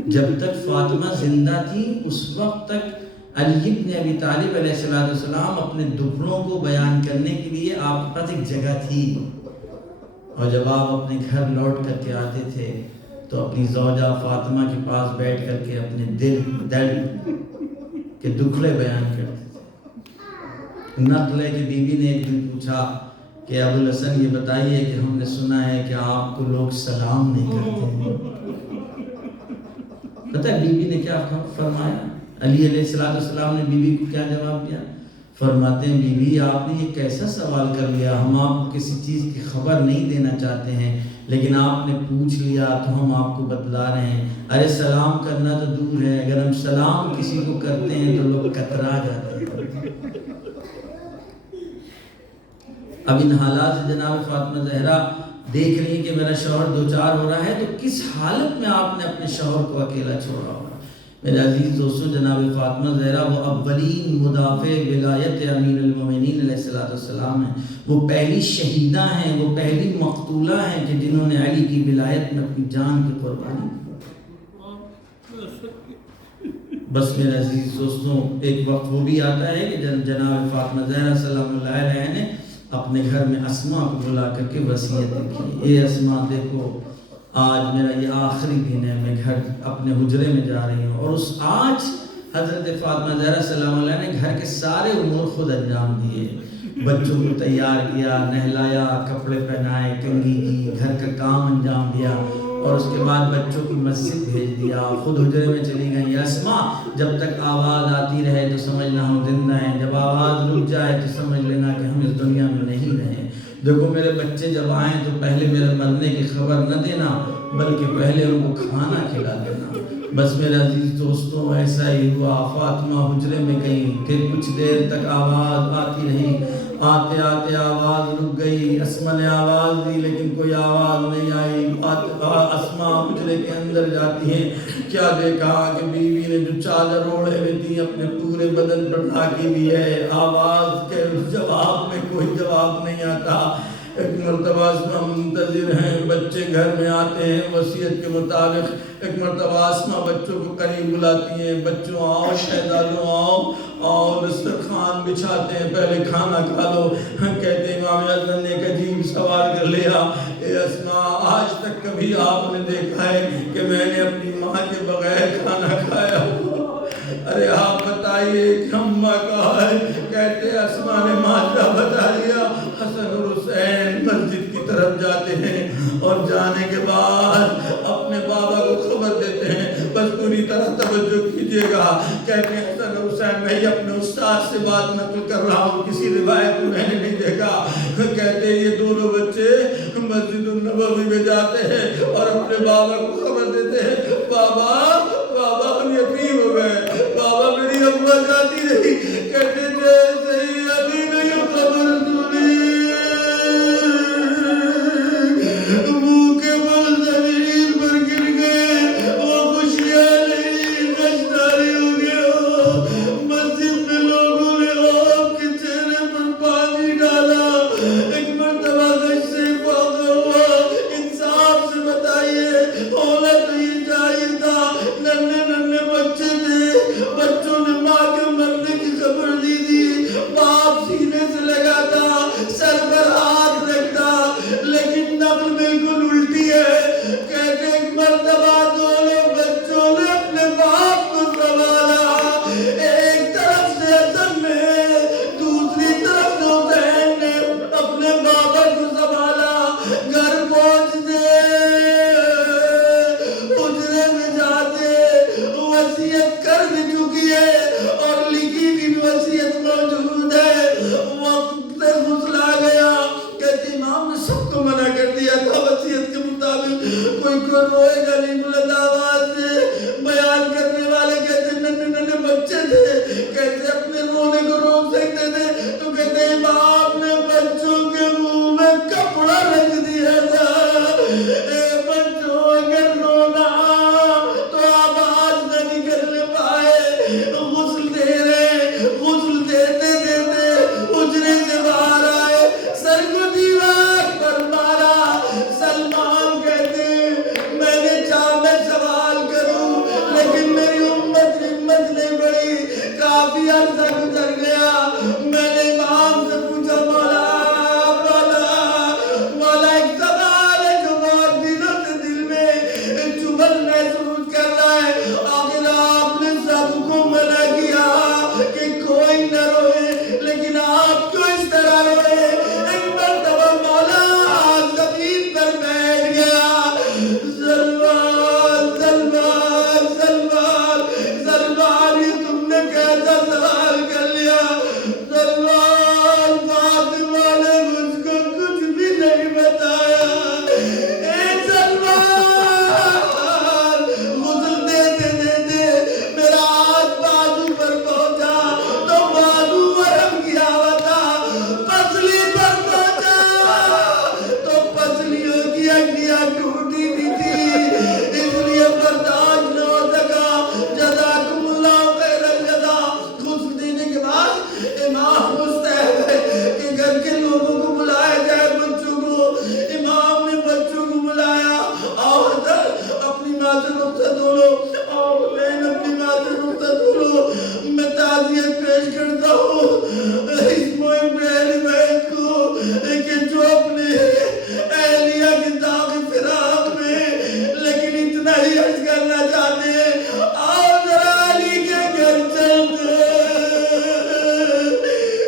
جب تک فاطمہ زندہ تھی اس وقت تک علی ابن ابی طالب علیہ السلام اپنے دکھڑوں کو بیان کرنے کے لیے آپ کے پاس ایک جگہ تھی، اور جب آپ اپنے گھر لوٹ کر کے آتے تھے تو اپنی زوجہ فاطمہ کے پاس بیٹھ کر کے اپنے درد کے دکھڑے بیان کرتے تھے۔ نقل ہے کہ بی بی نے ایک دن پوچھا کہ ابو الحسن، یہ بتائیے کہ ہم نے سنا ہے کہ آپ کو لوگ سلام نہیں کرتے ہیں۔ پتہ ہے بی بی نے کیا فرمایا؟ علی علیہ السلام نے بی بی کو کیا جواب دیا؟ فرماتے ہیں، بی بی آپ نے یہ کیسا سوال کر لیا، ہم آپ کو کسی چیز کی خبر نہیں دینا چاہتے ہیں، لیکن آپ نے پوچھ لیا تو ہم آپ کو بتلا رہے ہیں۔ ارے سلام کرنا تو دور ہے، اگر ہم سلام کسی کو کرتے ہیں تو لوگ کترا جاتے ہیں۔ اب ان حالات سے جناب فاطمہ زہرا دیکھ رہی ہیں کہ میرا شوہر دوچار ہو رہا ہے، تو کس حالت میں آپ نے اپنے شوہر کو اکیلا چھوڑا ہوگا؟ میرے عزیز دوستوں، جناب فاطمہ زہرا وہ اولین مدافع ولایت امیر المومنین علیہ السلام ہیں، وہ پہلی شہیدہ ہیں، وہ پہلی مقتولہ ہیں کہ جنہوں نے علی کی ولایت میں اپنی جان کی قربانی کی۔ بس میرے عزیز دوستوں، ایک وقت وہ بھی آتا ہے کہ جناب فاطمہ زہرا سلام اللہ علیہ نے اپنے گھر میں اسماء کو بلا کر کے وصیت کی، اے اسماء دیکھو آج میرا یہ آخری دن ہے، میں گھر اپنے حجرے میں جا رہی ہوں، اور اس آج حضرت فاطمہ زہرا سلام اللہ نے گھر کے سارے امور خود انجام دیے، بچوں کو تیار کیا، نہلایا، کپڑے پہنائے، کنگھی کی، گھر کا کام انجام دیا، اور اس کے بعد بچوں کو مسجد بھیج دیا، خود حجرے میں چلی گئی۔ اسماء جب تک آواز آتی رہے تو سمجھنا ہم زندہ ہیں، جب آواز رک جائے تو سمجھ لینا کہ ہم اس دنیا میں نہیں رہے۔ دیکھو میرے بچے جب آئیں تو پہلے میرے مرنے کی خبر نہ دینا، بلکہ پہلے ان کو کھانا کھلا دینا۔ بس میرے عزیز دوستوں، ایسا ہی ہوا، فاطمہ حجرے میں گئیں، پھر کچھ دیر تک آواز آتی رہی، آتے آتے آواز رک گئی، اسماء نے آواز دی لیکن کوئی آواز نہیں آئی۔ اسماء حجرے کے اندر جاتی ہیں، کیا دیکھا کہ بیوی نے جو چادر اوڑھے ہوئے تھی اپنے پورے بدن پر ڈھاکی دی ہے، آواز کے جواب میں کوئی جواب نہیں آتا۔ ایک مرتبہ اسماء منتظر ہیں، بچے گھر میں آتے ہیں وصیت کے مطابق، ایک مرتبہ اسماء بچوں کو قریب بلاتی ہیں، بچوں آؤ شہزادوں آؤ، دسترخوان بچھاتے ہیں، پہلے کھانا کھا لو۔ کہتے ہیں امام اعظم نے ایک عجیب سوال کر لیا، اے اسماء آج تک کبھی آپ نے دیکھا ہے کہ میں نے اپنی ماں کے بغیر کھانا کھایا ہو؟ ارے آپ بتائیے کہ اماں کہا ہے؟ کہتے اسماء نے ماجرا بتا دیا۔ حسن اور حسین مسجد کی طرف جاتے ہیں اور جانے کے بعد اپنے بابا کو خبر دیتے ہیں، بس پوری طرح توجہ کیجئے گا۔ کہتے ہیں حسن اور حسین میں اپنے استاد سے بات نقل کر رہا ہوں، کسی روایت میں نے نہیں دیکھا۔ کہتے ہیں یہ دونوں بچے مسجد النبوی میں جاتے ہیں اور اپنے بابا کو خبر دیتے ہیں، بابا ہم یتیم ہو گئے، بابا میری اماں جاتی رہی۔ کہتے جیسے ہی علی نے یہ خبر سنی، منہ کے بل زمین پر گر گئے، وہ خوشیاں نہیں گشتاری ہو گئے۔ مسجد میں لوگوں نے آپ کے چہرے پر پانی ڈالا، ایک مرتبہ گش سے فاقہ ہوا۔ انصاف سے بتائیے ہونا تو یہ چاہیے تھا، ننھے ننھے بچے تھے، بچوں نے ماں کے مرنے کی خبر دی تھی، باپ سینے سے لگاتا، سر پر ہاتھ رکھتا، لیکن نقل بالکل الٹی ہے۔ کہتے ایک مرتبہ دونوں بچوں نے اپنے باپ کو سنبھالا، ایک طرف سے حسن نے، دوسری طرف سے حسین نے اپنے بابا کو سنبھالا۔ گھر پہنچتے حجرے میں جاتے، وصیت کر بھی چکی ہے اور لکھی بھی وصیت موجود ہے، وقت سے غسل آ گیا۔ کہتے امام نے سب کو منع کر دیا تھا وصیت کے مطابق، کوئی روئے گا نہیں بلند آواز سے۔ بیان کرنے والے کہتے ننھے ننھے بچے تھے، کہتے اپنے رونے کو روک سکتے تھے، تو کہتے امام نے بچوں کے منہ میں کپڑا رکھ دیا تھا، اے بچوں اگر رونا تو آواز نہ نکلنے پائے، غسل دے رہے، غسل دیتے دیتے حجرے سے باہر آئے، سر کو دیوار پر مارا۔ سلمان کہتے میں نے چاہا میں سوال کروں لیکن میری ہمت نہیں بڑھی، کافی عرصہ گزر گیا۔ میں نے امام سے پوچھا مولا ایک سوال ہے جو بہت دنوں سے دل میں چبھن محسوس کر رہا ہے، آخر آپ نے سب کو منع کیا کہ کوئی نہ روئے، لیکن آپ کیوں اس طرح روئے؟ ایک مرتبہ مولا زمین پر بیٹھ گیا، سلمان یہ تم نے کیسا سوال کر تعزیت پیش کرتا ہوں اس بہن بہن کو کہ جو اپنے اہلیہ کے داغ فراق میں لیکن اتنا ہی عرض کرنا چاہتے ہیں آؤ ذرا علی کے گھر چلتے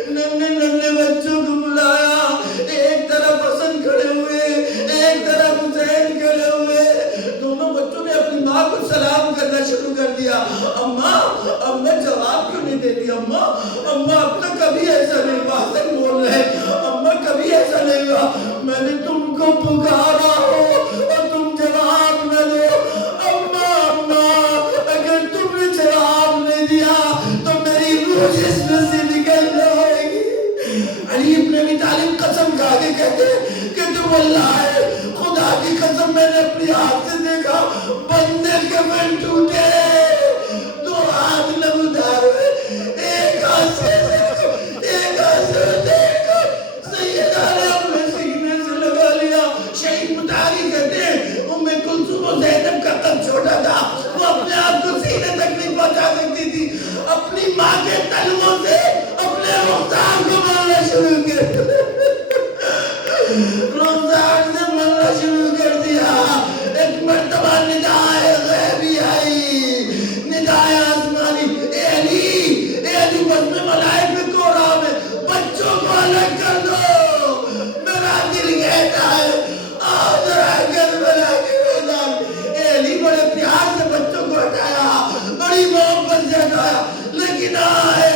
ننے ننے بچوں کو بلایا ایک طرف حسن کھڑے ہوئے ایک طرف حسین کھڑے ہوئے دونوں بچوں نے اپنی ماں کو سلام کرنا شروع کر دیا اماں اماں جواب کیوں نہیں دیتی اماں اماں اب تک کبھی ایسا نہیں ہوا حسن بول رہے اماں کبھی ایسا نہیں ہوا میں نے تم کو پکارا ہو اور تم جواب نہ دو اماں اماں اگر تم نے جواب نہیں دیا تو میری روح جسم سے نکل جائے گی علی ابن ابی طالب قسم کھا کے کہتے کہ تم اللہ ہے خدا کی قسم میں نے اپنی آنکھ سے دیکھا بندے کے من ٹوٹے دو ہاتھ لمدار ہوئے ایک ہاتھ سے دیکھا سیدہ نے اپنے سینے سے لگا لیا شہید مطاری کہتے ہیں ام کلثوم و زینب کا قد چھوٹا تھا وہ اپنے آپ کو سینے تک نہیں پہنچا سکتی تھی اپنی ماں کے تلووں سے اپنے رخسار کو مارنا شروع کر رخسار سے مارنا شروع کر دیا ایک مرتبہ ندائے غیبی آئی ندائے آسمانی اے علی بس میں ملائک کو رہا میں بچوں کو الگ کر دو میرا دل کہتا ہے آؤ ذرا کربلا کے میدان اے علی بڑے پیار سے بچوں کو ہٹایا بڑی محبت سے ہٹایا لیکن آئے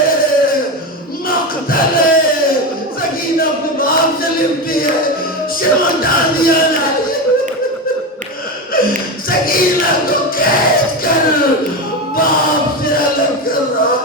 مقتل ہے سکینہ اپنے باپ سے لپٹی ہے شمٹا دیا نا سکینہ کو کھینچ کر باپ سے الگ کر رہا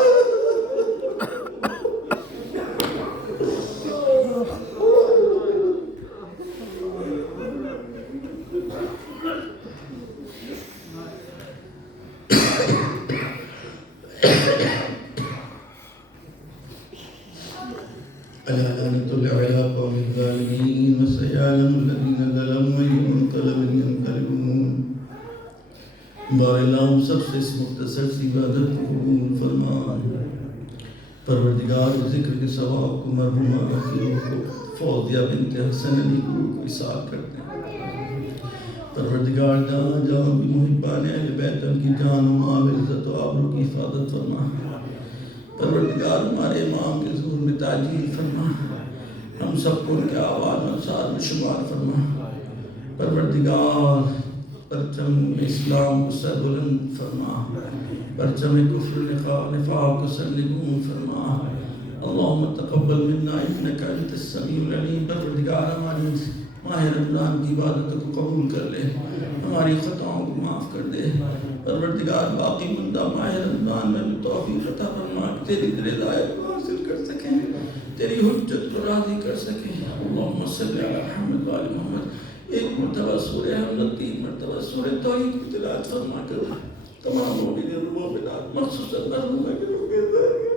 ألا لعنة على قوم الظالمين وسيعلم الذين ظلموا أي منقلب ينقلبون بار اللہ ہم سب سے اس مختصر سی عبادت کو قبول فرما پروردگار ذکر کے ثواب کو مرحومہ کی روح کو فوزیہ بنت حسن علی کی روح کو اصال کرتے ہیں پروردگار جہاں جہاں بھی محبان اہل بیت ان کی جان و مال عزت و آبرو کی حفاظت فرما پروردگار ہمارے امام کے ظہور میں تاجیل فرما ہم سب کو ان کے آواز میں ساتھ میں شمار فرما پروردگار پرچم اسلام کو سر بلند فرما پرچم کفر نفاق کو سر نگون فرما اللہم تقبل منا انکا انت السمیع العلیم پروردگار ہماری ماہ رمضان کی عبادت کو قبول کر لے ہماری خطاؤں کو معاف کر دے پروردگار باقی مندہ ماہ رمضان میں توفیق عطا فرما کہ تیری رضایت کو حاصل کر سکیں تیری حجت کو راضی کر سکیں اللہم صلی علی محمد و آل محمد ایک مرتبہ سورہ حمد 3 مرتبہ سورہ توحید کی تلاوت فرما کر تمام مومنین و مومنات مخصوصاً مرحومہ کے لوگ